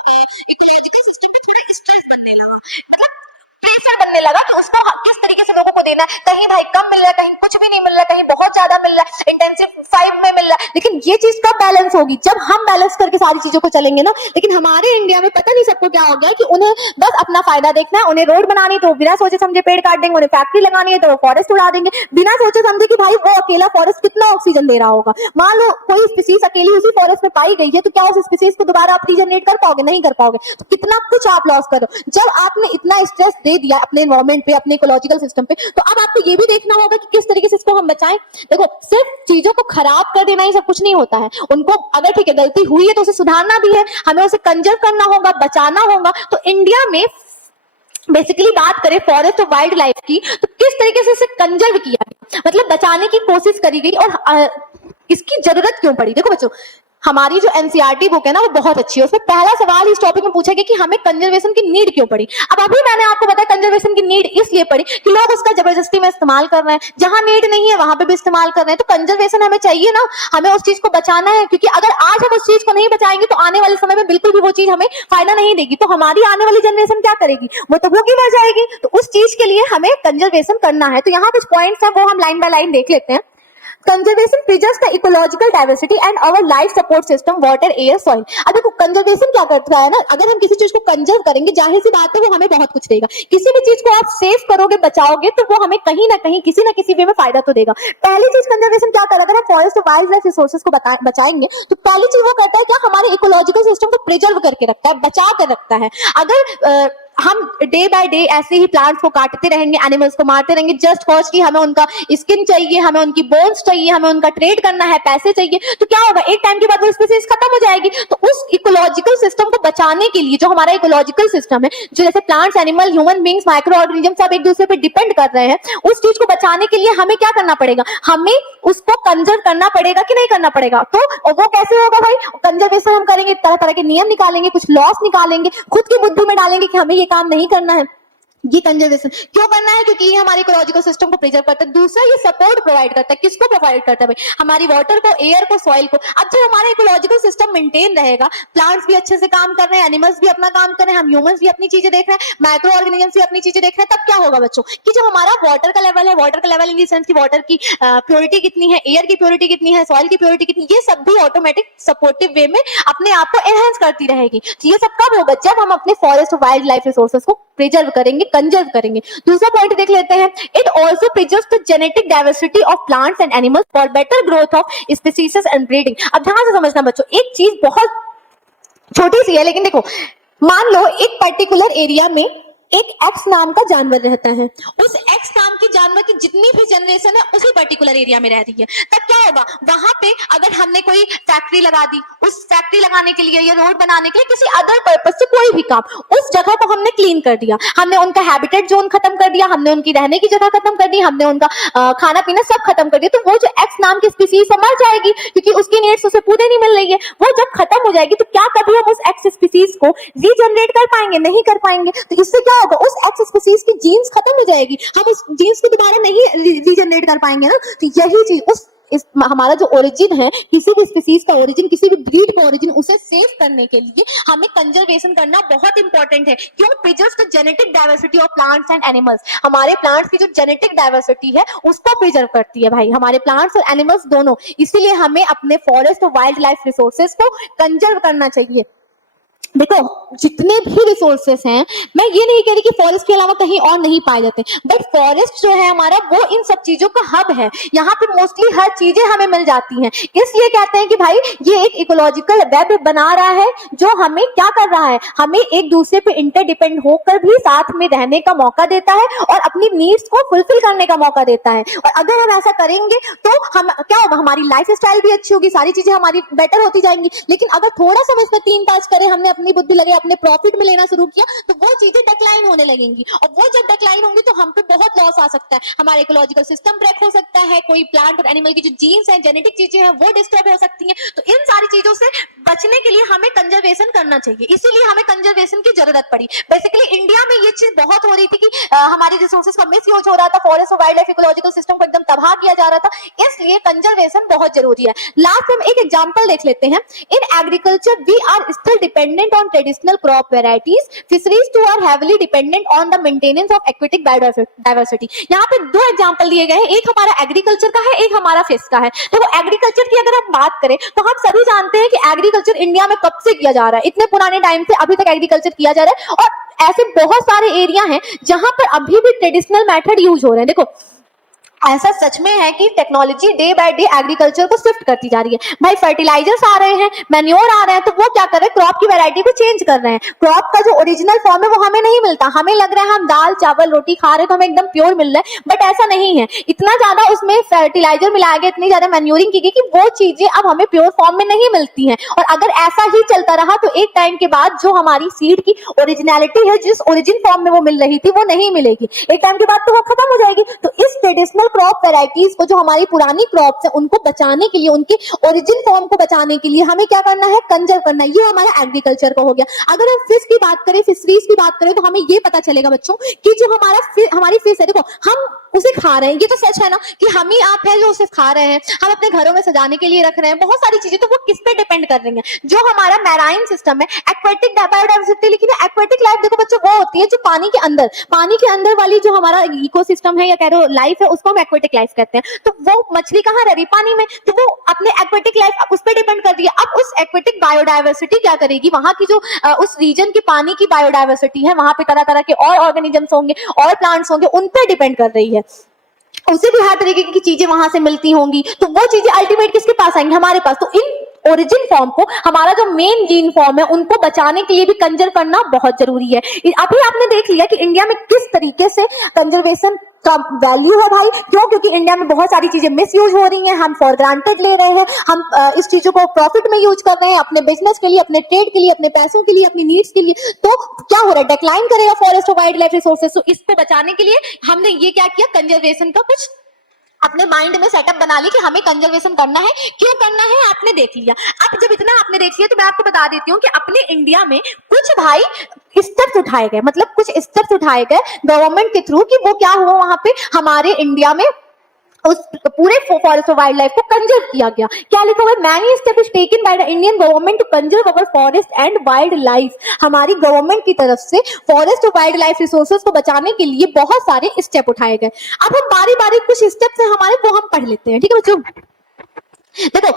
इकोलॉजिकल सिस्टम पे थोड़ा स्ट्रेस बनने लगा, मतलब प्रेशर बनने लगा कि उसको किस तरीके से लोगों को देना है, कहीं भाई कम मिल रहा है, कहीं कुछ भी नहीं मिल रहा है, कहीं बहुत ज्यादा मिल रहा है, इंटेंसिव 5 में मिल रहा है। लेकिन ये चीज कब बैलेंस होगी, जब हम बैलेंस करके सारी चीजों को चलेंगे ना। लेकिन हमारे इंडिया में पता नहीं सबको क्या हो गया कि उन्हें बस अपना फायदा देखना है, उन्हें रोड बनानी तो बिना सोचे समझे पेड़ काट देंगे, उन्हें फैक्ट्री लगानी है तो वो फॉरेस्ट उड़ा देंगे बिना सोचे समझे कि भाई वो अकेला फॉरेस्ट कितना ऑक्सीजन दे रहा होगा। मान लो कोई स्पीसीज अकेली उसी फॉरेस्ट में पाई गई है, तो क्या उस स्पीसीज को दोबारा आप रीजनरेट कर पाओगे? नहीं कर पाओगे। तो कितना कुछ आप लॉस करो जब आपने इतना स्ट्रेस दे दिया अपने एनवायरमेंट पे, अपने इकोलॉजिकल सिस्टम पे। तो अब आपको ये भी देखना होगा कि किस तरीके से इसको हम बचाएं। देखो सिर्फ चीजों को खराब कर देना ही सब कुछ नहीं होता है, उनको अगर ठीक है गलती हुई है तो उसे सुधारना भी है, हमें उसे कंजर्व करना होगा, बचाना होगा। तो इंडिया में बेसिकली बात करें फॉरेस्ट और वाइल्ड लाइफ की, तो किस तरीके से इसे कंजर्व किया गया, मतलब बचाने की कोशिश करी गई और इसकी जरूरत क्यों पड़ी। देखो बच्चों, हमारी जो एनसीईआरटी बुक है ना वो बहुत अच्छी है, उसमें पहला सवाल इस टॉपिक में पूछा गया कि हमें कंजर्वेशन की नीड क्यों पड़ी। अब अभी मैंने आपको बताया कंजर्वेशन की नीड इसलिए पड़ी कि लोग उसका जबरदस्ती में इस्तेमाल कर रहे हैं, जहां नीड नहीं है वहां पे भी इस्तेमाल कर रहे हैं। तो कंजर्वेशन हमें चाहिए ना, हमें उस चीज को बचाना है, क्योंकि अगर आज हम उस चीज को नहीं बचाएंगे तो आने वाले समय में बिल्कुल भी वो चीज हमें फायदा नहीं देगी। तो हमारी आने वाली जनरेशन क्या करेगी, वो तो भूखी मर जाएगी। तो उस चीज के लिए हमें कंजर्वेशन करना है। तो यहाँ कुछ पॉइंट्स है वो हम लाइन बाय लाइन देख लेते हैं। Conservation preserves the ecological diversity and our life support system water air soil. अब देखो कंजर्वेशन क्या करता है ना, अगर हम किसी चीज को कंजर्व करेंगे जाहिर सी बात है वो हमें बहुत कुछ देगा। किसी भी चीज को आप सेव करोगे, बचाओगे, तो वो हमें कहीं ना कहीं किसी ना किसी वे में फायदा तो देगा। पहली चीज कंजर्वेशन क्या कर, अगर हम फॉरेस्ट और वाइल्ड लाइफ रिसोर्सेज को बचाएंगे तो पहली चीज वो करता है क्या, हमारे इकोलॉजिकल सिस्टम को प्रिजर्व करके रखता है, बचा कर रखता है। अगर हम डे बाय डे ऐसे ही प्लांट्स को काटते रहेंगे, एनिमल्स को मारते रहेंगे जस्ट कॉज कि हमें उनका स्किन चाहिए, हमें उनकी बोन्स चाहिए, हमें उनका ट्रेड करना है, पैसे चाहिए, तो क्या होगा, एक टाइम के बाद वो स्पीसीज खत्म हो जाएगी। तो उस इकोलॉजिकल सिस्टम को बचाने के लिए, जो हमारा इकोलॉजिकल सिस्टम है, जो जैसे plants, animal, human beings, micro organism सब एक दूसरे पे डिपेंड कर रहे हैं, उस चीज को बचाने के लिए हमें क्या करना पड़ेगा, हमें उसको कंजर्व करना पड़ेगा कि नहीं करना पड़ेगा। तो वो कैसे होगा भाई, कंजर्वेशन हम करेंगे, तरह तरह के नियम निकालेंगे, कुछ लॉस निकालेंगे, खुद की बुद्धि में डालेंगे कि हमें ये काम नहीं करना है। ये कंजर्वेशन क्यों करना है, क्योंकि ये हमारे इकोलॉजिकल सिस्टम को प्रिजर्व करता है। दूसरा ये सपोर्ट प्रोवाइड करता है, किसको प्रोवाइड करता है भाई, हमारी वाटर को, एयर को, सॉइल को। अब जब हमारा इकोलॉजिकल सिस्टम मेंटेन रहेगा, प्लांट्स भी अच्छे से काम कर रहे हैं, एनिमल्स भी अपना काम कर रहे हैं, हम ह्यूमंस भी अपनी चीजें देख रहे हैं, माइक्रो ऑर्गेनिजम्स भी अपनी चीजें देख रहे हैं, तब क्या होगा बच्चों कि जो हमारा वाटर का लेवल है, वाटर का लेवल इन द सेंस की वाटर की प्योरिटी कितनी है, एयर की प्योरिटी कितनी है, सॉइल की प्योरिटी कितनी, ये सब भी ऑटोमेटिक सपोर्टिव वे में अपने आप को एनहांस करती रहेगी। तो ये सब कब होगा, जब हम अपने फॉरेस्ट और वाइल्ड लाइफ रिसोर्सेज को प्रिजर्व करेंगे, कंजर्व करेंगे। दूसरा पॉइंट देख लेते हैं, it also preserves the genetic diversity of plants and animals for better growth of species and breeding. अब ध्यान से समझना बच्चों, एक चीज बहुत छोटी सी है लेकिन देखो, मान लो एक पर्टिकुलर एरिया में एक एक्स नाम का जानवर रहता है, उस एक्स नाम की जानवर की जितनी भी जनरेशन है उसी पर्टिकुलर एरिया में रह रही है, तब क्या होगा, वहां पे अगर हमने कोई फैक्ट्री लगा दी, उस फैक्ट्री लगाने के लिए या रोड बनाने के लिए, किसी अदर पर्पस से कोई भी काम, उस जगह को हमने क्लीन कर दिया, हमने उनका हैबिटेट जोन खत्म कर दिया, हमने उनकी रहने की जगह खत्म कर दी, हमने उनका खाना पीना सब खत्म कर दिया, तो वो जो एक्स नाम की स्पीसीज मर जाएगी, क्योंकि उसकी नीड्स उसे पूरे नहीं मिल रही है। वो जब खत्म हो जाएगी तो क्या कभी हम उस एक्स स्पीसीज को रीजनरेट कर पाएंगे, नहीं कर पाएंगे। तो इससे क्या होगा, उस एक्स स्पीसीज की जीन्स खत्म हो जाएगी, हम उस जीन्स को दोबारा नहीं रीजनरेट कर पाएंगे ना। तो यही चीज हमारा जो ओरिजिन है, किसी भी स्पीसीज का ओरिजिन, किसी भी ब्रीड का ओरिजिन, उसे सेव करने के लिए हमें कंजर्वेशन करना बहुत इंपॉर्टेंट है। क्यों, preserves the genetic diversity of plants and animals. हमारे प्लांट्स की जो जेनेटिक डाइवर्सिटी है उसको प्रिजर्व करती है भाई, हमारे प्लांट्स और एनिमल्स दोनों। इसीलिए हमें अपने फॉरेस्ट और वाइल्ड लाइफ रिसोर्सेज को कंजर्व करना चाहिए। देखो, जितने भी रिसोर्सेस हैं, मैं ये नहीं कह रही कि फॉरेस्ट के अलावा कहीं और नहीं पाए जाते, बट फॉरेस्ट जो है हमारा वो इन सब चीजों का हब है। यहाँ पे मोस्टली हर चीजें हमें मिल जाती हैं, इसलिए कहते हैं कि भाई ये एक इकोलॉजिकल वेब बना रहा है जो हमें क्या कर रहा है, हमें एक दूसरे पे इंटरडिपेंड होकर भी साथ में रहने का मौका देता है और अपनी नीड्स को फुलफिल करने का मौका देता है। और अगर हम ऐसा करेंगे तो हम क्या होगा, हमारी लाइफ स्टाइल भी अच्छी होगी, सारी चीजें हमारी बेटर होती जाएंगी। लेकिन अगर थोड़ा सा इसमें तीन ताज करें, हमने अपनी बुद्धि लगे, अपने प्रॉफिट में लेना शुरू किया, तो वो चीजें डिक्लाइन होने लगेंगी, और वो जब डिक्लाइन होंगी तो हम पे बहुत लॉस आ सकता है, हमारा इकोलॉजिकल सिस्टम ब्रेक हो सकता है, कोई प्लांट और एनिमल की जो जीन्स हैं, जेनेटिक चीजें हैं, वो डिस्टर्ब हो सकती हैं। तो इन सारी चीजों से बचने के लिए हमें कंजर्वेशन करना चाहिए, इसीलिए हमें कंजर्वेशन की जरूरत पड़ी। बेसिकली इंडिया में ये चीज बहुत हो रही थी कि हमारे रिसोर्सेज का मिस यूज हो रहा था, फॉरेस्ट और वाइल्ड लाइफ इकोलॉजिकल सिस्टम को एकदम तबाह किया जा रहा था, इसलिए कंजर्वेशन बहुत जरूरी है। लास्ट में हम एक एग्जांपल देख लेते हैं। In agriculture we are still dependent on traditional crop varieties, fisheries too are heavily dependent on the maintenance of aquatic biodiversity. यहाँ पे दो एग्जांपल दिए गए हैं, एक हमारा एग्रीकल्चर का है, एक हमारा फिश का है। तो वो एग्रीकल्चर की अगर हम बात करें तो हम सभी जानते हैं कि एग्रीकल्चर इंडिया में कब से किया जा रहा है, इतने पुराने टाइम से अभी तक एग्रीकल्चर किया जा रहा है, और ऐसे बहुत सारे एरिया हैं जहां पर अभी भी ट्रेडिशनल मेथड यूज हो रहे हैं। देखो, ऐसा सच में है कि technology day by day agriculture को शिफ्ट करती जा रही है। भाई फर्टिलाइजर्स आ रहे हैं, मैन्योर आ रहे हैं, तो वो क्या कर रहे हैं, क्रॉप की वैरायटी को चेंज कर रहे हैं। क्रॉप का जो ओरिजिनल फॉर्म है वो हमें नहीं मिलता, हमें लग रहा है हम दाल चावल रोटी खा रहे हैं तो हमें एकदम प्योर मिल रहा है, बट ऐसा नहीं है। इतना ज्यादा उसमें फर्टिलाइजर मिलाया गया, इतनी ज्यादा मैन्योरिंग की गई कि वो चीजें अब हमें प्योर फॉर्म में नहीं मिलती हैं। और अगर ऐसा ही चलता रहा तो एक टाइम के बाद जो हमारी सीड की ओरिजिनलिटी है, जिस ओरिजिन फॉर्म में वो मिल रही थी, वो नहीं मिलेगी, एक टाइम के बाद तो वो खत्म हो जाएगी। तो इस ट्रेडिशनल क्रॉप वेराइटीज को, जो हमारी पुरानी क्रॉप्स है, उनको बचाने के लिए, उनके ओरिजिन फॉर्म को बचाने के लिए हमें क्या करना है, कंजर्व करना है। ये हमारा एग्रीकल्चर का हो गया। अगर हम फिश की बात करें, फिशरीज की बात करें, तो हमें ये पता चलेगा बच्चों कि जो हमारी फिश है, देखो हम उसे खा रहे हैं, ये तो सच है ना कि हम ही आप है जो उसे खा रहे हैं, हम अपने घरों में सजाने के लिए रख रहे हैं, बहुत सारी चीजें, तो वो किस पे डिपेंड कर रही हैं, जो हमारा मैराइन सिस्टम है, एक्वेटिक बायोडाइवर्सिटी। लेकिन एक्वेटिक लाइफ देखो बच्चों वो होती है जो पानी के अंदर वाली जो हमारा इकोसिस्टम है या कह लो लाइफ है, उसको हम एक्वेटिक लाइफ कहते हैं। तो वो मछली कहाँ रह रही, पानी में, तो वो अपने एक्वेटिक लाइफ उस पर डिपेंड कर रही है। अब उस एक्वेटिक बायोडाइवर्सिटी क्या करेगी, वहां की जो उस रीजन की पानी की बायोडाइवर्सिटी है, वहां पे तरह तरह के और ऑर्गेनिजम्स होंगे और प्लांट्स होंगे, उन पर डिपेंड कर रही है। उसे भी हर तरीके की चीजें वहां से मिलती होंगी, तो वो चीजें अल्टीमेट किसके पास आएंगी, हमारे पास। तो इन ओरिजिन फॉर्म को, हमारा जो मेन जीन फॉर्म है, उनको बचाने के लिए भी कंजर्व करना बहुत जरूरी है। अभी आपने देख लिया कि इंडिया में किस तरीके से कंजर्वेशन का वैल्यू है भाई। क्यों? क्योंकि इंडिया में बहुत सारी चीजें मिस यूज हो रही हैं, हम फॉर ग्रांटेड ले रहे हैं, हम इस चीजों को प्रॉफिट में यूज कर रहे हैं, अपने बिजनेस के लिए, अपने ट्रेड के लिए, अपने पैसों के लिए, अपनी नीड्स के लिए। तो क्या हो रहा है, डिक्लाइन करेगा फॉरेस्ट और वाइल्ड लाइफ रिसोर्सेज। तो इसको बचाने के लिए हमने ये क्या किया, कंजर्वेशन का कुछ अपने माइंड में सेटअप बना ली कि हमें कंजर्वेशन करना है। क्यों करना है आपने देख लिया। अब जब इतना आपने देख लिया तो मैं आपको बता देती हूँ कि अपने इंडिया में कुछ भाई स्टेप्स उठाए गए, मतलब कुछ स्टेप्स उठाए गए गवर्नमेंट के थ्रू, कि वो क्या हुआ, वहां पे हमारे इंडिया में उस पूरे फॉरेस्ट और वाइल्ड लाइफ को कंजर्व किया गया। क्या लिखा हुआ है, many steps taken by the Indian government to conserve our forest and wild life. हमारी गवर्नमेंट की तरफ से फॉरेस्ट और वाइल्ड लाइफ रिसोर्सेज को बचाने के लिए बहुत सारे स्टेप उठाए गए। अब हम बारी बारी कुछ स्टेप्स हैं हमारे, वो हम पढ़ लेते हैं, ठीक है बच्चों। देखो,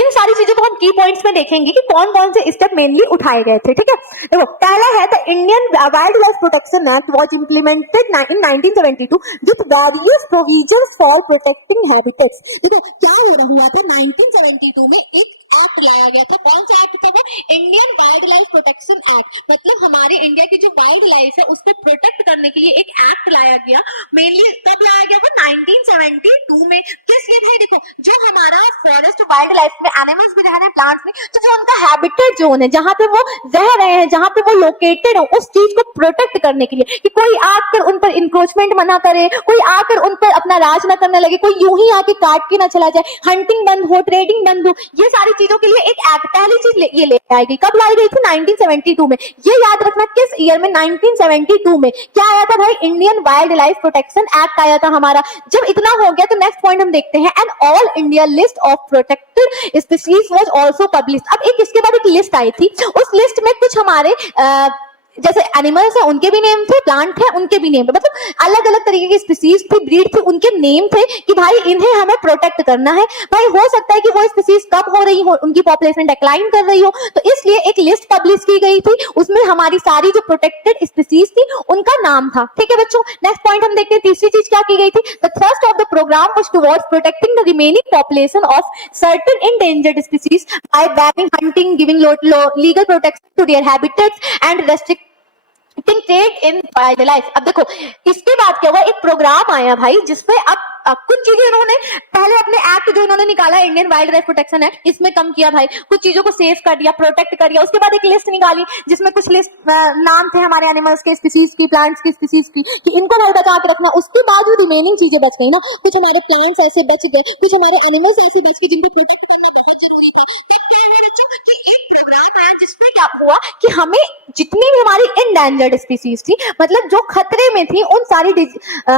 इन सारी चीजों को हम की पॉइंट्स में देखेंगे कि कौन कौन से स्टेप मेनली उठाए गए थे, ठीक है। देखो, पहला है the Indian wild life protection act was implemented in 1972 with various provisions for protecting habitats. देखो क्या हो रहा हुआ था, 1972 में एक एक्ट लाया गया था। कौन सा एक्ट था वो, Indian wild life protection act. मतलब हमारे इंडिया की जो वाइल्ड लाइफ है उसको प्रोटेक्ट करने के लिए एक एक्ट लाया गया। मेनली कब लाया गया वो, 1972 में। किस लिए भाई, देखो जो हमारा फॉरेस्ट वाइल्ड लाइफ में एनिमल्स भी रह रहे हैं, प्लांट्स में, तो जो उनका हैबिटेट जोन है, जहां पे वो रह रहे हैं, जहां पे वो लोकेटेड है, उस चीज को प्रोटेक्ट करने के लिए, कि कोई आकर उन पर इंक्रोचमेंट मना करे, कोई आकर उन पर अपना राज ना करने लगे, कोई यूं ही आके काट के ना चला जाए, हंटिंग बंद हो, ट्रेडिंग बंद हो, ये सारी चीजों के लिए एक एक्ट, पहली चीज ये ले आई गई। कब लाई गई थी, 1972 में। ये याद रखना, किस ईयर में, 1972 में। क्या आया था भाई, Indian wild life protection act आया था हमारा। जब इतना हो गया तो नेक्स्ट पॉइंट हम देखते हैं, an all India list of protected species was also published. अब एक इसके बाद एक लिस्ट आई थी, उस लिस्ट में कुछ हमारे जैसे एनिमल्स है उनके भी नेम थे, प्लांट है उनके भी नेम थे, मतलब अलग अलग तरीके की स्पीसीज थी, ब्रीड थी, उनके नेम थे कि भाई इन्हें हमें प्रोटेक्ट करना है। भाई हो सकता है कि वो स्पीसीज कम हो रही हो, उनकी पॉपुलेशन डिक्लाइन कर रही हो, तो इसलिए एक लिस्ट पब्लिश की गई थी, उसमें हमारी सारी जो प्रोटेक्टेड स्पीसीज थी उनका नाम था। ठीक है बच्चों, नेक्स्ट पॉइंट हम देखते हैं, तीसरी चीज क्या की गई थी। The thrust of the programme was towards protecting the remaining population of certain endangered species by banning hunting, giving legal protection to their habitats and restricting trade in wildlife। अब देखो इसके बाद क्या हुआ, एक प्रोग्राम आया भाई जिसमें अब कुछ चीजें इन्होंने पहले अपने एक्ट जो इन्होंने निकाला Indian wild life protection act, इसमें कम किया भाई, कुछ चीजों को सेव कर दिया, प्रोटेक्ट कर दिया। उसके बाद एक लिस्ट निकाली जिसमें कुछ लिस्ट नाम थे हमारे एनिमल्स के, स्पीसीज की, प्लांट्स की स्पीसीज की, कि इनको नहीं बचा के रखना। उसके बाद जो रिमेनिंग चीजें बच गई ना, कुछ हमारे प्लांट्स ऐसे बच गए, कुछ हमारे एनिमल्स ऐसे बच गए जिनको प्रोटेक्ट करना बहुत जरूरी था। तब क्या हुआ बच्चों कि एक प्रोग्राम आया जिसमें क्या हुआ कि हमें जितनी भी हमारी इंडेंजर्ड स्पीसीज थी, मतलब जो खतरे में थी, उन सारी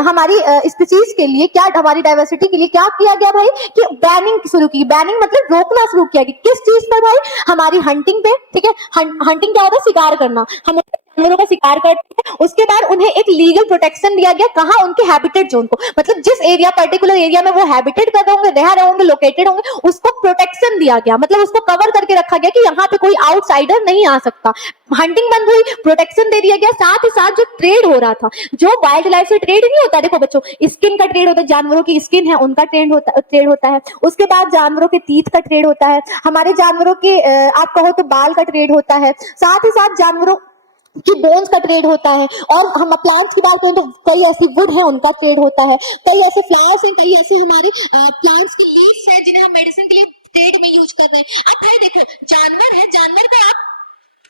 हमारी स्पीसीज के लिए, क्या हमारी डाइवर्सिटी के लिए क्या किया गया भाई कि बैनिंग शुरू की। बैनिंग मतलब रोकना शुरू किया गया, किस चीज पर भाई, हमारी हंटिंग पे। ठीक है, हंटिंग क्या होता है, शिकार करना, हम जानवरों का शिकार करते हैं। उसके बाद उन्हें एक लीगल प्रोटेक्शन दिया गया, कहाँ, उनके हैबिटेट जोन को, मतलब जिस एरिया, पर्टिकुलर एरिया में वो हैबिटेट कर रहे होंगे, रह रहे होंगे, लोकेटेड होंगे, उसको प्रोटेक्शन दिया गया, मतलब उसको कवर करके रखा गया कि यहाँ पे कोई आउटसाइडर नहीं आ सकता। हंटिंग बंद हुई, प्रोटेक्शन दे दिया गया। साथ ही साथ जो ट्रेड हो रहा था, जो वाइल्ड लाइफ से ट्रेड नहीं होता, देखो बच्चों, स्किन का ट्रेड होता है, जानवरों की स्किन है उनका ट्रेड होता है। उसके बाद जानवरों के टीथ का ट्रेड होता है, हमारे जानवरों के आप कहो तो बाल का ट्रेड होता है। साथ ही साथ जानवरों कि बोन्स का ट्रेड होता है। और हम प्लांट्स की बात करें तो कई ऐसी वुड है उनका ट्रेड होता है, कई ऐसे फ्लावर्स हैं, कई ऐसे हमारे प्लांट्स के लीव्स हैं जिन्हें हम मेडिसिन के लिए ट्रेड में यूज कर रहे हैं। अब भाई देखो, जानवर है, जानवर का आप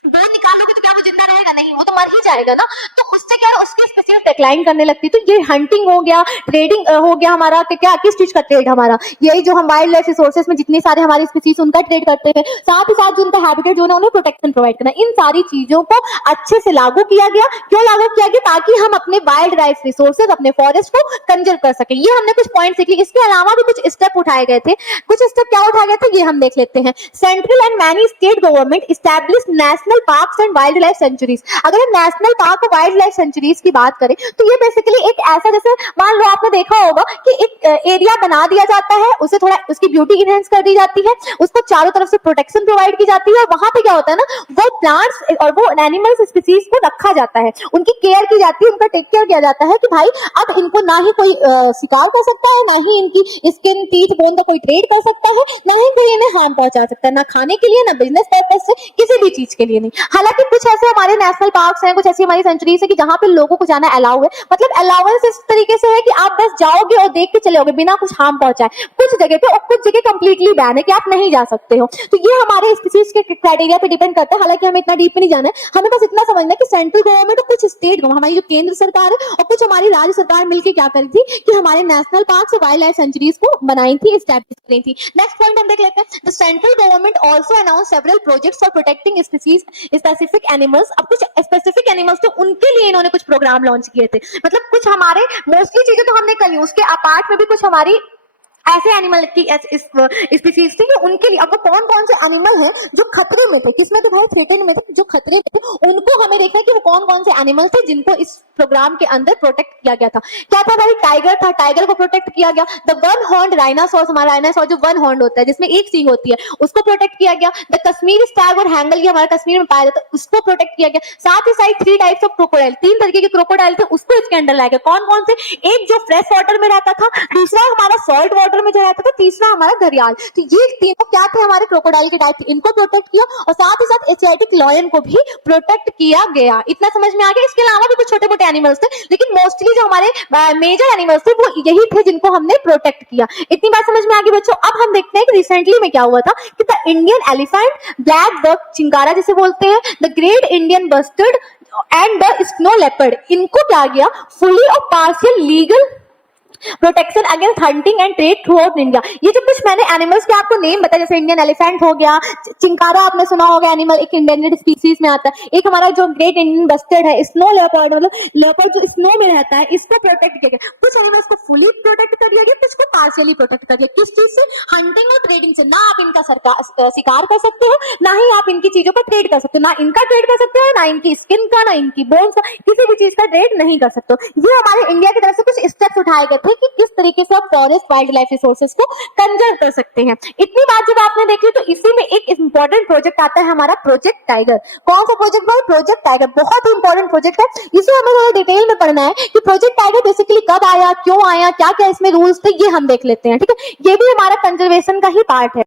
बोन निकालोगे तो क्या वो जिंदा रहेगा? नहीं, वो तो मर ही जाएगा ना। तो उससे क्या है, उसकी स्पीसीज डिक्लाइन करने लगती है। तो ये हंटिंग हो गया, ट्रेडिंग हो गया हमारा, कि क्या किस चीज का ट्रेड हमारा, यही जो हम वाइल्ड लाइफ रिसोर्सेज में जितने सारे हमारी स्पीसीज उनका ट्रेड करते हैं। साथ ही साथ जो उनका हैबिटेट जो है उन्हें प्रोटेक्शन प्रोवाइड करना। इन सारी चीजों को अच्छे से लागू किया गया। क्यों लागू किया गया? ताकि हम अपने वाइल्ड लाइफ रिसोर्सेज, अपने फॉरेस्ट को कंजर्व कर सके। ये हमने कुछ पॉइंट सीख लिए। इसके अलावा भी कुछ स्टेप उठाए गए थे। कुछ स्टेप क्या उठाए गए थे ये हम देख लेते हैं। Central and many state government establish national parks and wild life sanctuaries. अगर हम नेशनल पार्क और वाइल्ड लाइफ सेंचुरीज की बात करें तो ये बेसिकली एक ऐसा, जैसे मान लो आपने देखा होगा कि एक एरिया बना दिया जाता है, उसे थोड़ा उसकी ब्यूटी इनहेंस कर दी जाती है, उसको चारों तरफ से प्रोटेक्शन प्रोवाइड की जाती है, और वहां पे क्या होता है ना, वो प्लांट्स और वो एनिमल्स स्पीसीज को रखा जाता है, उनकी केयर की जाती है, उनका टेक केयर किया जाता है कि भाई अब इनको ना ही कोई शिकार कर सकता है, ना ही इनकी स्किन, टीथ, बोन का कोई ट्रेड कर सकता है, ना ही कोई इन्हें हार्म पहुंचा सकता है, ना खाने के लिए, ना बिजनेस पर्पज से, किसी भी चीज के लिए नहीं। हालांकि कुछ ऐसे हमारे नेशनल पार्क्स हैं, कुछ ऐसी हमारी सेंचुरीज है कि जहां पे लोगों को जाना अलाउ है, मतलब अलाउंस इस तरीके से है कि आप बस जाओगे और देख के चले जाओगे बिना कुछ हार्म पहुंचाए कुछ जगह पे, और कुछ जगह कंप्लीटली बैन है कि आप नहीं जा सकते हो। तो ये हमारे स्पीसीज के क्राइटेरिया पे डिपेंड करता है। हालांकि हमें इतना डीप में नहीं जाना है, हमें बस इतना समझना है कि सेंट्रल गवर्नमेंट और कुछ स्टेट गवर्नमेंट, हमारी जो केंद्र सरकार है और कुछ हमारी राज्य सरकार मिलकर क्या करी थी कि हमारे नेशनल पार्क और वाइल्ड लाइफ सेंचुरीज को बनाई थी, एस्टैब्लिश करी थी। नेक्स्ट पॉइंट हम देख लेते हैं। The central government also announce several projects for protecting species specific animals. अब कुछ स्पेसिफिक एनिमल्स तो उनके लिए इन्होंने कुछ प्रोग्राम लॉन्च किए थे, मतलब कुछ हमारे मोस्टली चीजें तो हमने कर ली, उसके अपार्ट में भी कुछ हमारी ऐसे एनिमल की स्पीसीज थी कि उनके लिए, अब वो कौन कौन से एनिमल हैं जो खतरे में थे, किसमें थे भाई, थ्रेटेन में थे, जो खतरे में थे, उनको हमें देखना है कि वो कौन कौन से एनिमल थे जिनको इस प्रोग्राम के अंदर प्रोटेक्ट किया गया था। क्या था भाई? टाइगर था, टाइगर को प्रोटेक्ट किया गया। द वन हॉर्न राइनासोर, हमारा राइनासोर जो वन हॉर्न होता है जिसमें एक सींग होती है, उसको प्रोटेक्ट किया गया। द कश्मीरी स्टैग और हैंगल, ये हमारा कश्मीर में पाया जाता है, उसको प्रोटेक्ट किया गया। साथ ही साथ 3 टाइप्स ऑफ क्रोकोडाइल, 3 तरीके के क्रोकोडाइल थे, उसको इसके अंडर लाया गया। कौन कौन से? एक जो फ्रेश वाटर में रहता था, दूसरा हमारा सॉल्ट वाटर में जो रहता था, तीसरा हमारा घड़ियाल। तो ये तीनों क्या थे? हमारे क्रोकोडाइल के टाइप थे, इनको प्रोटेक्ट किया, और साथ ही साथ एशियाटिक लायन को भी प्रोटेक्ट किया गया। इतना समझ में आ गया। इसके अलावा भी कुछ छोटे मोटे एनिमल्स थे, लेकिन मोस्टली जो हमारे मेजर एनिमल्स थे वो यही थे जिनको हमने प्रोटेक्ट किया। इतनी बात समझ में आ गई बच्चों। अब हम देखते हैं कि रिसेंटली में क्या हुआ था कि the Indian elephant, blackbuck chinkara जिसे बोलते हैं, the great Indian bustard and the snow leopard, इनको क्या गया fully or partial legal protection against hunting and trade throughout India. ये जो कुछ मैंने एनिमल्स के आपको नेम बताया, जैसे इंडियन एलिफेंट हो गया, चिंकारा आपने सुना होगा एनिमल, एक इंडेंजर्ड स्पीसीज में आता है। एक हमारा जो ग्रेट इंडियन बस्टर्ड है, स्नो लेपर्ड, मतलब लेपर्ड जो स्नो में रहता है, इसको प्रोटेक्ट किया गया। कुछ एनिमल्स को फुली प्रोटेक्ट कर दिया गया, कुछ को पार्शियली प्रोटेक्ट कर दिया। किस चीज से? हंटिंग और ट्रेडिंग से। ना आप इनका शिकार कर सकते हो, ना ही आप इनकी चीजों को ट्रेड कर सकते हो। ना इनका ट्रेड कर सकते हो, ना इनकी स्किन का, ना इनकी बोन्स का, किसी भी चीज का ट्रेड नहीं कर सकते हो। ये हमारे इंडिया की तरफ से कुछ स्टेप्स उठाए गए थे कि किस तरीके से आप फॉरेस्ट वाइल्ड लाइफ रिसोर्सेज को कंजर्व कर सकते हैं। इतनी बात जब आपने देखी तो इसी में एक इंपॉर्टेंट प्रोजेक्ट आता है हमारा, प्रोजेक्ट टाइगर। कौन सा प्रोजेक्ट है? Project tiger. बहुत ही इंपॉर्टेंट प्रोजेक्ट है, इसे हमें थोड़ा डिटेल में पढ़ना है कि प्रोजेक्ट टाइगर बेसिकली कब आया, क्यों आया, क्या क्या इसमें रूल्स थे, ये हम देख लेते हैं। ठीक है, ये भी हमारा कंजर्वेशन का ही पार्ट है।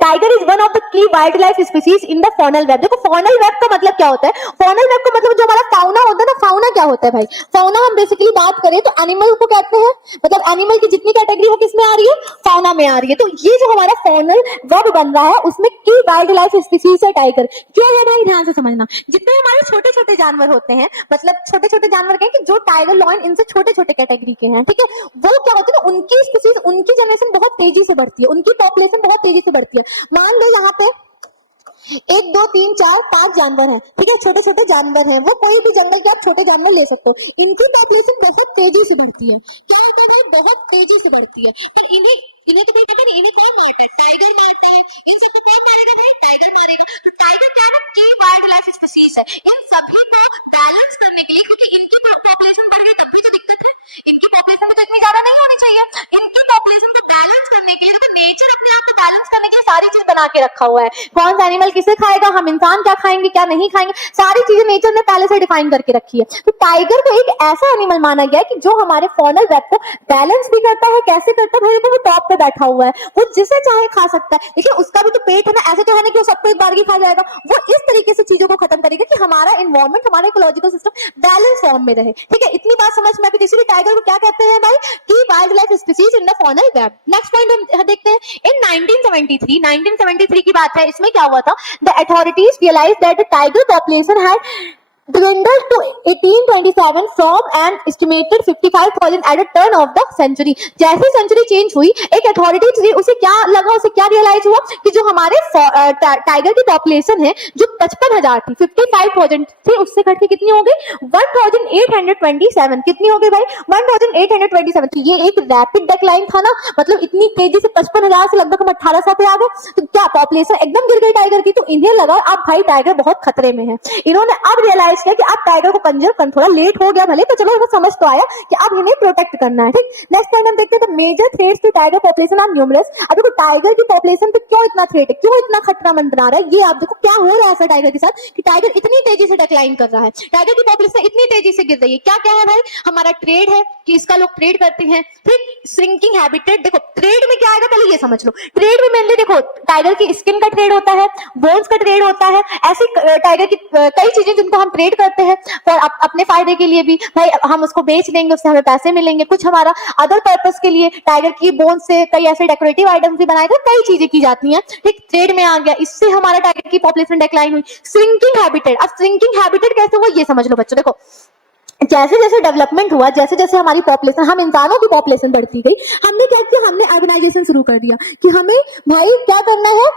Tiger is one of the key wild life species in the faunal web. देखो फॉनल वेब का मतलब क्या होता है? फॉनल वेब का मतलब जो हमारा फाउना होता है ना, फाउना क्या होता है भाई? फाउना हम बेसिकली बात करें तो एनिमल को कहते हैं, मतलब एनिमल की जितनी कैटेगरी वो किस में आ रही है? फाउना में आ रही है। तो ये जो हमारा फॉनल वेब बन रहा है उसमें की वाइल्ड लाइफ स्पीसीज है टाइगर। क्यों है भाई? ध्यान से समझना। जितने हमारे छोटे छोटे जानवर होते हैं, मतलब छोटे छोटे जानवर के कि जो टाइगर लॉयन इनसे छोटे छोटे कैटेगरी के हैं, ठीक है, वो क्या होते हैं ना, उनकी स्पीसीज, उनकी जनरेशन बहुत तेजी से बढ़ती है, उनकी पॉपुलेशन बहुत तेजी से बढ़ती है। मान लो यहाँ पे 1 2 3 4 5 जानवर हैं, ठीक है, छोटे छोटे जानवर हैं, वो कोई भी जंगल के आप छोटे जानवर ले सकते हो। इनकी पॉपुलेशन बहुत तेजी से बढ़ती है। क्या होता है? बहुत तेजी से बढ़ती है। पर इन्हें इन्हें तो कहते हैं, इन्हें कौन मारता है? टाइगर मारता है। इन सबको कौन मारेगा भाई? टाइगर मारेगा। तो टाइगर क्या है ना, की वाइल्ड लाइफ स्पीसीज है। इन सभी को बैलेंस करने के लिए, क्योंकि इनकी पॉपुलेशन बढ़ गई तब भी तो दिक्कत है, इनकी पॉपुलेशन तो इतनी ज्यादा नहीं होनी चाहिए। इनकी पॉपुलेशन को बैलेंस करने के लिए, तो नेचर अपने आप को बैलेंस करने के लिए सारी चीज बना के रखा हुआ है। कौन सा एनिमल किसे खाएगा, हम इंसान क्या खाएंगे, क्या नहीं खाएंगे, सारी चीजें नेचर ने पहले से डिफाइन करके रखी है। तो टाइगर को एक ऐसा एनिमल माना गया है कि जो हमारे फॉनल वेब को बैलेंस भी करता है। कैसे करता है भाई? वो टॉप पे बैठा हुआ है, वो जिसे चाहे खा सकता है, लेकिन उसका भी तो पेट है ना, ऐसे तो है नहीं कि वो सबको एक बार ही खा जाएगा। वो इस तरीके से चीजों को खत्म करेगा कि हमारा एनवायरमेंट, हमारा इकोलॉजिकल सिस्टम बैलेंस फॉर्म में रहे। ठीक है, इतनी बात समझ में आ गई। इसीलिए टाइगर को क्या कहते हैं भाई? की wild life species in the faunal web. Next point हम देखते हैं। इन 1973 की बात है, इसमें क्या हुआ था? The authorities realise that the tiger population had dwindled to 1827 from an estimated 55,000 at a turn of the century। जैसे सेंचुरी चेंज हुई, एक अथॉरिटी थी, उसे क्या लगा, उसे क्या रियलाइज हुआ कि जो हमारे टाइगर की पॉपुलेशन है जो 55,000 थी, 55,000 थी, उससे घट के कितनी हो गई? 1,827। कितनी हो गई भाई? 1,827। तो ये एक रैपिड डिक्लाइन था ना, मतलब इतनी तेजी से 55,000 से लगभग हम 1800 पे आ गए। तो क्या पॉपुलेशन एकदम गिर गई टाइगर की? तो इन्हें लगा अब भाई टाइगर बहुत खतरे में है। इन्होंने अब रियलाइज किया कि अब टाइगर को कंजर्व करना, थोड़ा लेट हो गया भले, तो चलो इन्हें समझ तो आया कि अब इन्हें प्रोटेक्ट करना है। ठीक, नेक्स्ट पॉइंट हम देखते हैं, तो major threats to tiger population are numerous. अब देखो टाइगर की पॉपुलेशन पे क्यों इतना थ्रेट है, क्यों इतना खतरा मंडरा रहा है, ये आप देखो क्या हो रहा है ऐसा टाइगर के साथ कि टाइगर इतनी तेजी से डिक्लाइन कर रहा है, टाइगर की पॉपुलेशन इतनी तेजी से गिर रही है। क्या क्या है भाई? हमारा ट्रेड है कि इसका लोग ट्रेड करते हैं, ठीक, श्रिंकिंग हैबिटेट। देखो ट्रेड में क्या आएगा पहले ये समझ लो। ट्रेड में मेनली देखो टाइगर की स्किन का ट्रेड होता है, बोन्स का ट्रेड होता है, ऐसी टाइगर की कई चीजें जिनको हम ट्रेड करते हैं और अपने फायदे के लिए भी, भाई हम उसको बेच देंगे, उससे हमें पैसे मिलेंगे। कुछ हमारा अदर पर्पस के लिए टाइगर की बोन से कई ऐसे डेकोरेटिव आइटम्स भी बनाए गए, कई चीजें की जाती हैं। ठीक, ट्रेड में आ गया, इससे हमारा टाइगर की पॉपुलेशन डिक्लाइन हुई। Shrinking habitat. अब श्रिंकिंग हैबिटेट कैसे हुआ ये समझ लो बच्चों। देखो जैसे जैसे डेवलपमेंट हुआ, जैसे जैसे हमारी पॉपुलेशन, हम इंसानों की पॉपुलेशन बढ़ती गई, हमने क्या किया? हमने अर्बनाइजेशन शुरू कर दिया कि हमें भाई क्या करना है,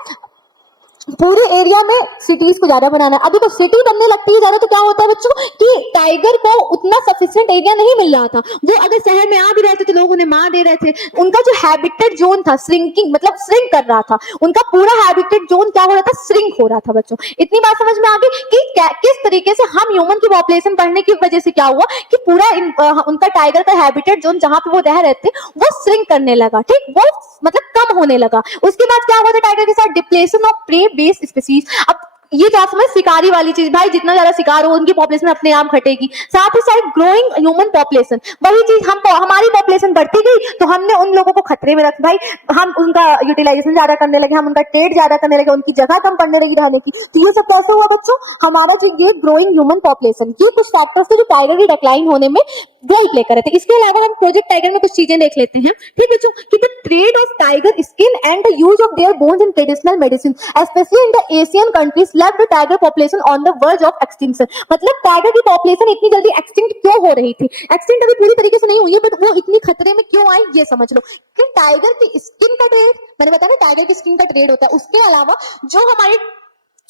पूरे एरिया में सिटीज को ज्यादा बनाना है। अभी तो सिटी बनने लगती है ज्यादा, तो क्या होता है बच्चों कि टाइगर को उतना सफिशिएंट एरिया नहीं मिल रहा था। वो अगर शहर में आ भी रहे थे तो लोग उन्हें मार दे रहे थे। उनका जो हैबिटेट जोन था श्रिंकिंग, मतलब श्रिंक कर रहा था, उनका पूरा हैबिटेट जोन क्या हो रहा था? श्रिंक हो रहा था बच्चों। इतनी बात समझ में आ गई कि किस तरीके से हम ह्यूमन की पॉपुलेशन बढ़ने की वजह से क्या हुआ कि पूरा उनका टाइगर का हैबिटेट जोन जहां पे वो रह रहे थे वो श्रिंक करने लगा। ठीक, वो मतलब कम होने लगा। उसके बाद क्या हुआ था टाइगर के साथ? Depletion of prey based species. अब ये तो आप समझ शिकारी वाली चीज, भाई जितना ज्यादा शिकार हो उनकी पॉपुलेशन अपने आप घटेगी। साथ ही साथ ग्रोइंग ह्यूमन पॉपुलेशन, वही चीज हमारी पॉपुलेशन बढ़ती गई तो हमने उन लोगों को खतरे में रखा, भाई हम उनका यूटिलाइजेशन ज्यादा करने लगे, हम उनका ट्रेड ज्यादा करने लगे, उनकी जगह कम पड़ने लगी रहने की। तो ये सब कैसे हुआ बच्चों? हमारा जो ये ग्रोइंग ह्यूमन पॉपुलेशन, ये कुछ फैक्टर्स थे जो टाइगर की डिक्लाइन होने में रोल प्ले कर रहे थे। इसके अलावा हम प्रोजेक्ट टाइगर में कुछ चीजें देख लेते हैं। ठीक बच्चों, कि the trade off tiger skin and the use of their bones in traditional medicine specially in the Asian countries left the tiger population on the verge of extinction. मतलब टाइगर की पॉपुलेशन इतनी जल्दी एक्सटिंक्ट क्यों हो रही थी? Extinct अभी पूरी तरीके से नहीं हुई है, बट वो इतनी खतरे में क्यों आई ये समझ लो। कि टाइगर की स्किन का ट्रेड, मैंने बताया ना टाइगर की स्किन का ट्रेड होता है, उसके अलावा जो हमारे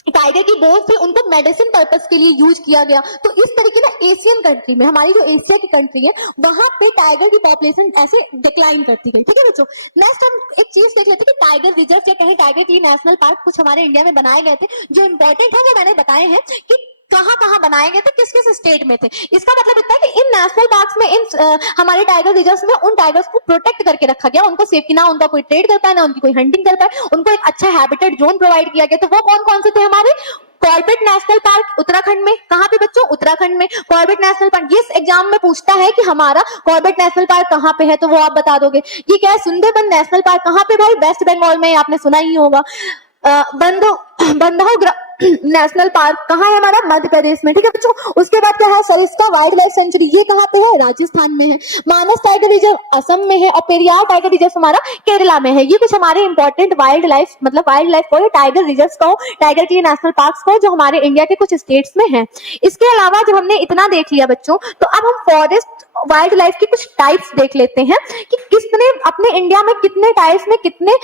टाइगर की बोन्स थी उनको मेडिसिन पर्पस के लिए यूज किया गया। तो इस तरीके ना एशियन कंट्री में, हमारी जो एशिया की कंट्री है, वहां पे टाइगर की पॉपुलेशन ऐसे डिक्लाइन करती गई। ठीक है बच्चों, नेक्स्ट हम एक चीज देख लेते हैं कि टाइगर रिजर्व या कहीं टाइगर के लिए नेशनल पार्क कुछ हमारे इंडिया में बनाए गए थे। जो इंपॉर्टेंट है वो मैंने बताए हैं कि कहाँ बनाए गए थे, किस किस स्टेट में थे। इसका मतलब इतना है कि इन नेशनल पार्क्स में, इन हमारे टाइगर रिजर्व्स में उन टाइगर्स को प्रोटेक्ट करके रखा गया, उनको सेफ, ना उनका कोई ट्रेड कर पाए, ना उनकी कोई हंटिंग कर पाए, उनको एक अच्छा हैबिटेट जोन प्रोवाइड किया गया। तो वो कौन कौन से थे हमारे? कॉर्बेट नेशनल पार्क उत्तराखंड में। कहां पे बच्चों? उत्तराखंड में कॉर्बेट नेशनल पार्क। ये एग्जाम में पूछता है कि हमारा कॉर्बेट नेशनल पार्क कहां पे है, तो वो आप बता दोगे। ये क्या है? Sundarban national park. कहां पे भाई? वेस्ट बंगाल में, आपने सुना ही होगा। बंधव नेशनल पार्क कहाँ है हमारा? मध्य प्रदेश में। ठीक है बच्चों, उसके बाद क्या है? सरिस्का वाइल्ड लाइफ सेंचुरी, ये कहाँ पे है? राजस्थान में है। मानस टाइगर रिजर्व असम में है, और पेरियार टाइगर रिजर्व हमारा केरला में है। ये कुछ हमारे इंपॉर्टेंट वाइल्ड लाइफ, मतलब वाइल्ड लाइफ को, टाइगर रिजर्व को, टाइगर के नेशनल पार्क को, जो हमारे इंडिया के कुछ स्टेट्स में है। इसके अलावा जब हमने इतना देख लिया बच्चों, तो अब हम फॉरेस्ट वाइल्ड लाइफ की कुछ टाइप्स देख लेते हैं कि किसने अपने इंडिया में कितने टाइप्स में कितने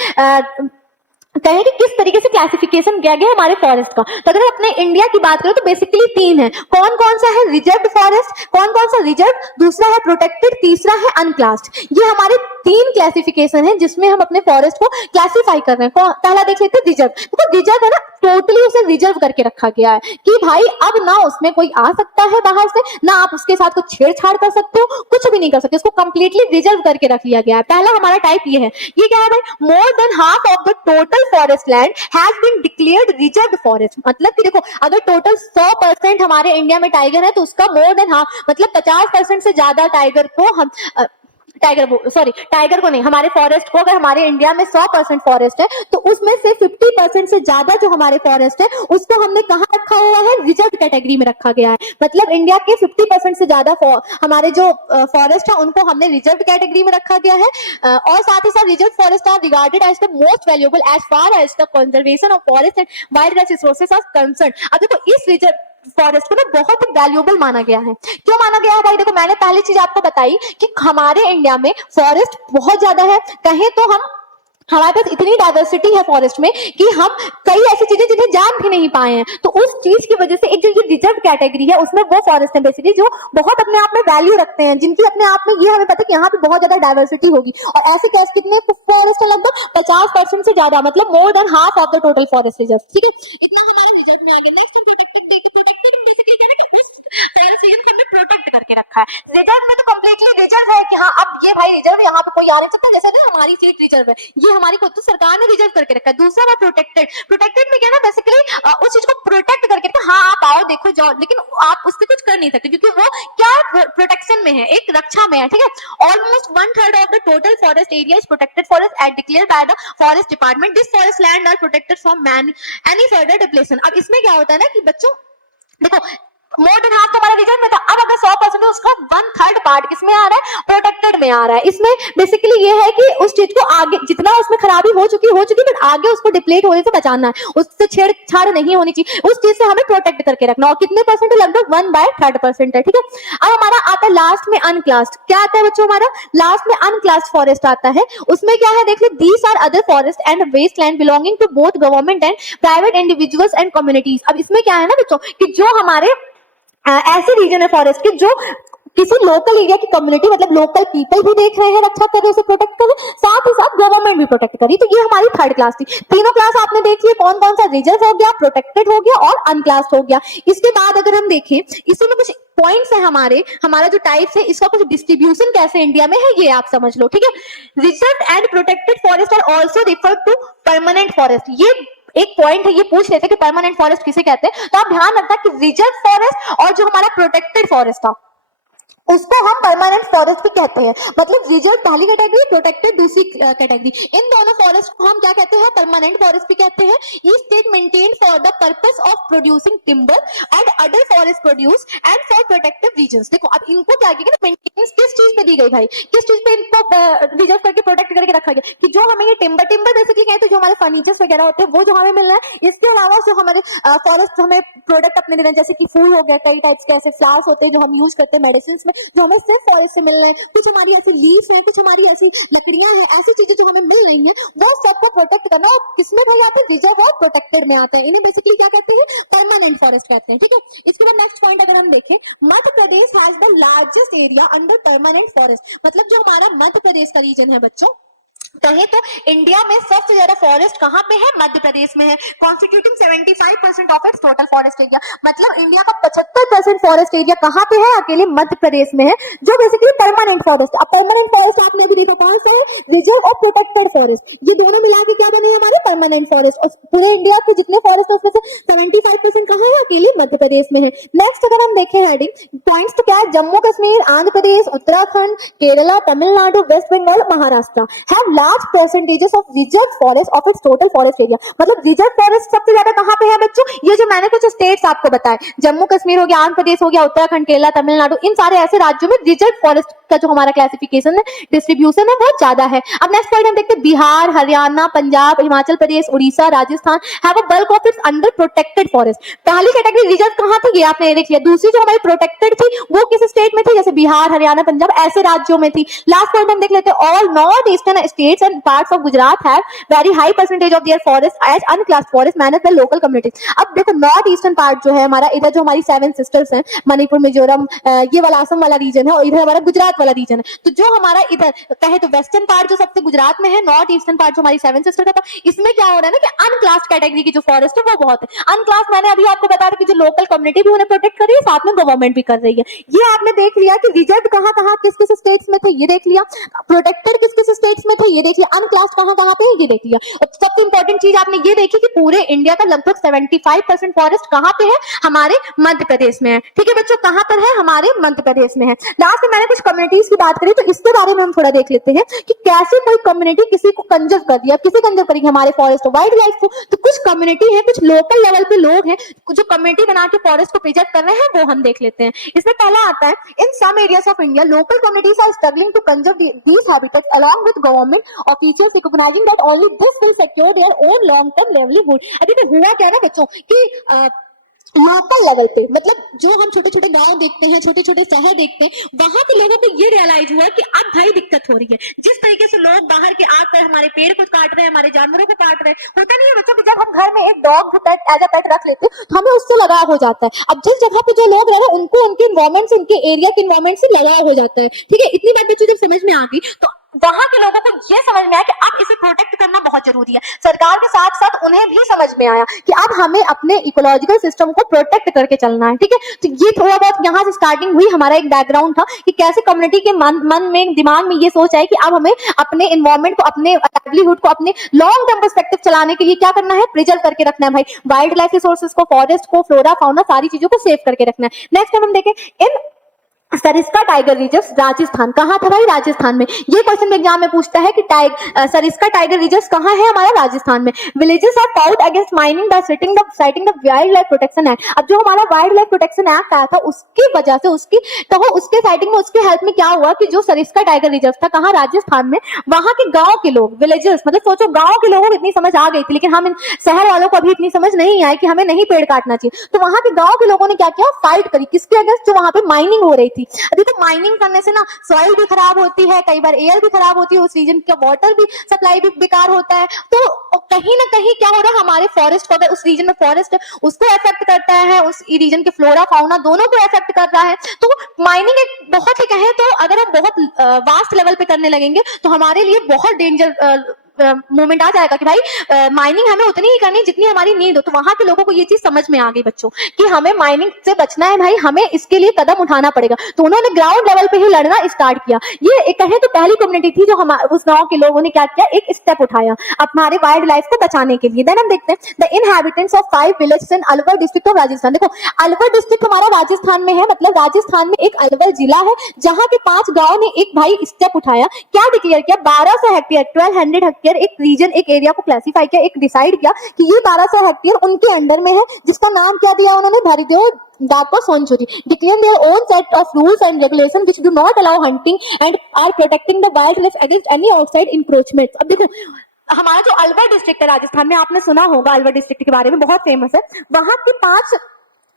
कहें कि किस तरीके से क्लासिफिकेशन किया गया हमारे फॉरेस्ट का। तो अगर अपने इंडिया की बात करें तो बेसिकली 3 है। कौन कौन सा है? रिजर्व फॉरेस्ट, कौन कौन सा? रिजर्व, दूसरा है प्रोटेक्टेड, तीसरा है अनक्लास्ड। ये हमारे 3 क्लासिफिकेशन है जिसमें हम अपने फॉरेस्ट को क्लासिफाई कर रहे हैं। पहला देख लेते हैं रिजर्व। तो रिजर्व है ना, टोटली उसे रिजर्व करके रखा गया है कि भाई अब ना उसमें कोई आ सकता है बाहर से, ना आप उसके साथ कुछ छेड़छाड़ कर सकते हो, कुछ भी नहीं कर सकते, उसको कंप्लीटली रिजर्व करके रख लिया गया है। पहला हमारा टाइप ये है। ये क्या है भाई? More than half of the total forest land has been declared reserve forest. मतलब कि देखो, अगर टोटल 100% हमारे इंडिया में टाइगर है तो उसका मोर देन हाफ, मतलब 50% से ज्यादा टाइगर को हम टाइगर को नहीं, हमारे फॉरेस्ट को, अगर हमारे इंडिया में 100% फॉरेस्ट है तो उसमें से 50% से ज्यादा जो हमारे फॉरेस्ट है उसको हमने कहाँ रखा हुआ है? रिजर्व कैटेगरी में रखा गया है। मतलब इंडिया के 50% से ज्यादा हमारे जो फॉरेस्ट है उनको हमने रिजर्व कैटेगरी में रखा गया है। और साथ ही साथ reserve forest are regarded as the most valuable as far as the conservation of forest and wild life resources are concern. अब देखो, इस रिजर्व फॉरेस्ट को ना बहुत ही वैल्यूएबल माना गया है। क्यों माना गया है भाई? देखो, मैंने पहली चीज आपको बताई कि हमारे इंडिया में फॉरेस्ट बहुत ज्यादा है। कहें तो हमारे पास इतनी डाइवर्सिटी है फॉरेस्ट में कि हम कई ऐसी चीजें जिन्हें जान भी नहीं पाए हैं। तो उस चीज की वजह से एक जो ये रिजर्व कैटेगरी है उसमें वो फॉरेस्ट है बेसिकली जो बहुत अपने आप में वैल्यू रखते हैं, जिनकी अपने आप में, ये हमें पता है कि यहाँ पे बहुत ज्यादा डाइवर्सिटी होगी। और ऐसे कैसे कितने फॉरेस्ट है? लगभग 50% से ज्यादा, मतलब मोर than half of the total forest reserve. ठीक है, इतना हमारा रिजर्व में आ गया। नेक्स्ट हम प्रोटेक्टेड बिल। प्रोटेक्टेड बेसिकली क्या है कि उस फॉरेस्ट रीजन को हमने प्रोटेक्ट करके रखा है। रिजर्व में तो कंप्लीटली रिजर्व है कि हाँ अब ये भाई रिजर्व, यहाँ पे कोई आ नहीं सकता। जैसे ना हमारी सीट रिजर्व है, ये हमारी खुद तो सरकार ने रिजर्व करके रखा है। दूसरा बात प्रोटेक्टेड। प्रोटेक्टेड में क्या ना, बेसिकली उस चीज को प्रोटेक्ट करके रखा। हाँ आप आओ देखो जाओ, लेकिन आप उससे कुछ कर नहीं सकते क्योंकि वो क्या प्रोटेक्शन में है, एक रक्षा में है। ठीक है, almost 1/3 of the total forest area is protected forest at declared by the forest department. This forest land are protected from any further depletion. अब इसमें क्या होता है ना कि बच्चों देखो, मोर देन हाफ तो हमारा रिजर्व में था। अब अगर 100% है उसका 1/3 पार्ट किसमें आ रहा है? प्रोटेक्टेड में आ रहा है। इसमें बेसिकली ये है कि उस चीज को आगे जितना उसमें खराबी हो चुकी बट आगे उसको डिप्लेट होने से बचाना है, उससे छेड़छाड़ नहीं होनी चाहिए, उस चीज से हमें प्रोटेक्ट करके रखना। और कितने परसेंट है? लगभग 1/3% है। ठीक है, अब हमारा आता है लास्ट में अनक्लास्ड। क्या आता है बच्चों? हमारा लास्ट में अनक्लास्ड फॉरेस्ट आता है। उसमें क्या है देख लो, these are other forest and wasteland belonging to both government and private individuals and communities. अब इसमें क्या है ना बच्चों कि जो हमारे ऐसे रीजन है फॉरेस्ट के जो किसी लोकल एरिया की कम्युनिटी, मतलब लोकल पीपल भी देख रहे हैं, रक्षा कर रहे हैं, उसे प्रोटेक्ट कर रहे हैं, साथ ही साथ गवर्नमेंट भी प्रोटेक्ट कर रही है। तो ये हमारी 3rd क्लास थी। तीनों क्लास आपने देख लिए, कौन कौन सा? रिजर्व हो गया, प्रोटेक्टेड हो गया और अनक्लास्ड हो गया। इसके बाद अगर हम देखें, इसमें कुछ पॉइंट्स है हमारा जो टाइप्स है, इसका कुछ डिस्ट्रीब्यूशन कैसे इंडिया में है ये आप समझ लो। ठीक है, reserve and protected forest are also referred to permanent forest. ये एक पॉइंट है, ये पूछ लेते कि परमानेंट फॉरेस्ट किसे कहते हैं। तो आप ध्यान रखना कि रिजर्व फॉरेस्ट और जो हमारा प्रोटेक्टेड फॉरेस्ट था उसको हम परमानेंट फॉरेस्ट भी कहते हैं। मतलब रिजर्व पहली कैटेगरी, प्रोटेक्टेड दूसरी कैटेगरी। इन दोनों फॉरेस्ट को हम क्या कहते हैं? परमानेंट फॉरेस्ट भी कहते हैं। ये state maintain for the purpose of producing timber and other forest produce and for protective reasons. देखो अब इनको क्या किया मेंटेनेंस किस चीज पे दी गई भाई, किस चीज पे इनको रिजर्व करके प्रोटेक्ट करके रखा गया कि जो हमें ये टिम्बर बेसिकली कहते हैं जो हमारे फर्नीचर्स वगैरह होते हैं वो जो हमें मिल रहा है। इसके अलावा जो हमारे फॉरेस्ट हमें प्रोडक्ट अपने दे रहे हैं, जैसे कि फूल हो गया, कई टाइप्स के ऐसे फ्लावर्स होते हैं जो हम यूज करते हैं मेडिसिन में, जो हमें सिर्फ फॉरेस्ट से मिल रहे हैं। कुछ हमारी ऐसी लीव्स हैं, कुछ हमारी ऐसी लकड़ियां हैं, ऐसी चीजें जो हमें मिल रही हैं, वो सबको प्रोटेक्ट करना और किसमें भाई आते हैं? रिजर्व और प्रोटेक्टेड में आते हैं। इन्हें बेसिकली क्या कहते हैं? परमानेंट फॉरेस्ट कहते हैं। ठीक है, इसके बाद नेक्स्ट पॉइंट अगर हम देखें, Madhya Pradesh has the largest area under permanent forest. मतलब जो हमारा मध्य प्रदेश का रीजन है बच्चों, कहे तो इंडिया में सबसे ज्यादा फॉरेस्ट कहां पे है? मध्य प्रदेश में है, constituting 75% of its total forest area. मतलब इंडिया का 75% फॉरेस्ट एरिया कहां पे है? अकेले मध्य प्रदेश में है, जो बेसिकली परमानेंट फॉरेस्ट। अब परमानेंट फॉरेस्ट आपने अभी देखा कौन सा है? रिजर्व और प्रोटेक्टेड फॉरेस्ट। ये दोनों मिला के क्या बने हमारे? Permanent forest. और पूरे इंडिया के जितने फॉरेस्ट है उसमें से 75% कहां है? अकेले मध्य प्रदेश में है। नेक्स्ट अगर हम देखें हेडिंग पॉइंट्स तो क्या है? Jammu Kashmir, Andhra Pradesh, Uttarakhand, Kerala, Tamil Nadu, West Bengal, Maharashtra have large percentages of reserve forest of its total forest area. मतलब रिजर्व फॉरेस्ट सबसे ज्यादा कहां पे है बच्चों? ये जो मैंने कुछ स्टेट्स आपको बताए, जम्मू कश्मीर हो गया, आंध्र प्रदेश हो गया, उत्तराखंड, केरला, तमिलनाडु, इन सारे ऐसे राज्यों में रिजर्व फॉरेस्ट का जो हमारा क्लासिफिकेशन है, डिस्ट्रीब्यूशन है, बहुत ज्यादा है। अब नेक्स्ट पॉइंट हम देखते हैं, Bihar, Haryana, Punjab, Himachal Pradesh, Orissa, Rajasthan have a bulk of its under protected forest. पहली कैटेगरी रिजर्व कहां थी? ये आपने देख लिया। दूसरी जो हमारी प्रोटेक्टेड थी वो किस स्टेट में थी? जैसे बिहार, हरियाणा, पंजाब, ऐसे राज्यों में थी। लास्ट पॉइंट हम देख लेते हैं, all north eastern states and parts of Gujarat have very high percentage of their forest as unclassed forest managed by local communities. अब देखो नॉर्थ ईस्टर्न पार्ट जो है हमारा, इधर जो हमारी 7 सिस्टर्स हैं, मणिपुर, मिजोरम, ये वाला असम वाला रीजन है, और इधर हमारा गुजरात वाला रीजन है। तो जो हमारा इधर कहे तो वेस्टर्न पार्ट जो सबसे गुजरात में है, नॉर्थ ईस्टर्न पार्ट जो हमारी 7 सिस्टर का, इसमें क्या हो रहा है ना कि अनक्लास्ड कैटेगरी की जो फॉरेस्ट है वो बहुत है। अनक्लास्ड मैंने अभी आपको बता रहा कि जो लोकल कम्युनिटी भी उन्हें प्रोटेक्ट कर रही है, साथ में गवर्नमेंट भी कर रही है। ये आपने देख लिया कि रिजर्व कहां कहां किस किस स्टेट्स में थे, ये देख लिया। प्रोटेक्टेड किस किस स्टेट्स में थे, ये देख लिया। अनक्लास्ड कहां कहां पे, ये देख लिया। और सबसे इंपॉर्टेंट चीज आपने ये देखी कि पूरे इंडिया का लगभग 75% फॉरेस्ट कहां पे है? हमारे मध्य प्रदेश में है। ठीक है बच्चों, कहां पर है? हमारे मध्य प्रदेश में है। लास्ट में मैंने कुछ कम्युनिटीज की बात करी, तो इसके बारे में हम थोड़ा देख लेते हैं कि कैसे कोई कम्युनिटी किसी को कंजर्व कर दिया। किसे कंजर्व करेंगे? हमारे फॉरेस्ट और वाइल्ड लाइफ को। तो कुछ कम्युनिटी है, कुछ लोकल लेवल पे लोग हैं जो कम्युनिटी बना के फॉरेस्ट को प्रिजर्व कर रहे हैं, वो हम देख लेते हैं। इसमें पहला आता है, in some areas of India local communities are struggling to conserve these habitats along with government officials recognizing that only this will secure their own long term livelihood. अभी तो हुआ क्या ना बच्चों कि लोकल लेवल पे, मतलब जो हम छोटे छोटे गांव देखते हैं, छोटे छोटे शहर देखते हैं, वहां के लोगों को ये रियलाइज हुआ कि अब भाई दिक्कत हो रही है। जिस तरीके से लोग बाहर के आकर हमारे पेड़ को काट रहे हैं, हमारे जानवरों को काट रहे हैं, होता नहीं है बच्चों कि जब हम घर में एक डॉग एज अ पेट रख लेते हैं तो हमें उससे लगाव हो जाता है। अब जिस जगह पे जो लोग रह रहे हैं उनको उनके इन्वायरमेंट से, उनके एरिया के इन्वायरमेंट से लगाव हो जाता है। ठीक है, इतनी बात बच्चों जब समझ में आ गई तो वहां के लोगों को ये समझ में आया कि अब इसे प्रोटेक्ट करना बहुत जरूरी है। सरकार के साथ साथ उन्हें भी समझ में आया कि अब हमें अपने इकोलॉजिकल सिस्टम को प्रोटेक्ट करके चलना है। ठीक है, तो ये थोड़ा बहुत यहाँ से स्टार्टिंग हुई, हमारा एक बैकग्राउंड था कि कैसे कम्युनिटी के मन में, दिमाग में ये सोच है कि अब हमें अपने एनवायरमेंट को, अपने लाइवलीहुड को, अपने लॉन्ग टर्म पर्सपेक्टिव चलाने के लिए क्या करना है? प्रिजर्व करके रखना है भाई, वाइल्ड लाइफ रिसोर्सेज को, फॉरेस्ट को, फ्लोरा फाउना, सारी चीजों को सेव करके रखना है। नेक्स्ट टाइम हम देखें, इन सरिस्का टाइगर रिजर्व राजस्थान, कहाँ था भाई? राजस्थान में। ये क्वेश्चन एग्जाम में पूछता है कि सरिस्का टाइगर रिजर्व कहाँ है? हमारा राजस्थान में। Villages are fought against mining by citing the wild life protection act. अब जो हमारा वाइल्ड लाइफ प्रोटेक्शन एक्ट आया था उसकी वजह से, उसके साइटिंग में, उसके हेल्प में क्या हुआ कि जो सरिस्का टाइगर रिजर्व था, कहाँ? राजस्थान में। वहां के गाँव के लोग, विलेजर्स, मतलब सोचो गाँव के लोगों को इतनी समझ आ गई थी, लेकिन हम शहर वालों को अभी इतनी समझ नहीं आई कि हमें नहीं पेड़ काटना चाहिए। तो वहां के गाँव के लोगों ने क्या किया? फाइट करी। किसके अगेंस्ट? जो वहां पे माइनिंग हो रही थी। अभी तो माइनिंग करने से ना सॉइल भी खराब होती है, कई बार एयर भी खराब होती है, उस रीजन का वाटर भी सप्लाई भी बेकार होता है। तो कहीं ना कहीं क्या हो रहा है? हमारे फॉरेस्ट को, अगर उस रीजन में फॉरेस्ट है, उसको अफेक्ट करता है, उस रीजन के फ्लोरा फाउना दोनों को अफेक्ट कर रहा है। तो माइनिंग एक बहुत ही कहें तो अगर हम बहुत वास्ट लेवल पे करने लगेंगे तो हमारे लिए बहुत डेंजर मोमेंट आ जाएगा कि भाई माइनिंग हमें उतनी ही करनी जितनी हमारी नीड हो। तो वहां के लोगों को ये चीज समझ में आ गई बच्चों कि हमें माइनिंग से बचना है भाई, हमें इसके लिए कदम उठाना पड़ेगा। तो उन्होंने ग्राउंड लेवल पे ही लड़ना स्टार्ट किया। ये एक कहे तो पहली कम्युनिटी थी जो उस गांव के लोगों ने क्या किया, एक स्टेप उठाया हमारे वाइल्ड लाइफ को बचाने के लिए। देन हम देखते हैं the inhabitants of 5 villages in Alwar district of Rajasthan. देखो अलवर डिस्ट्रिक्ट हमारा राजस्थान में है, मतलब राजस्थान में एक अलवर जिला है जहां के 5 गांव ने एक भाई स्टेप उठाया। क्या डिक्लेयर किया, 1200 हेक्टेयर 1200 हेक्टेयर एक रीजन, एक एरिया को क्लासिफाई किया, एक डिसाइड किया कि ये 1200 हेक्टेयर उनके अंडर में है, जिसका नाम क्या दिया उन्होंने, भरीदेव डाको सोनचुरी। Declare their own set of rules and regulations which do not allow hunting and are protecting the wildlife against any outside encroachments। अब देखो हमारा जो अलवर डिस्ट्रिक्ट है राजस्थान में, आपने सुना होगा अलवर डिस्ट्रिक्ट के बारे में, बहुत फेमस है। वहां के 5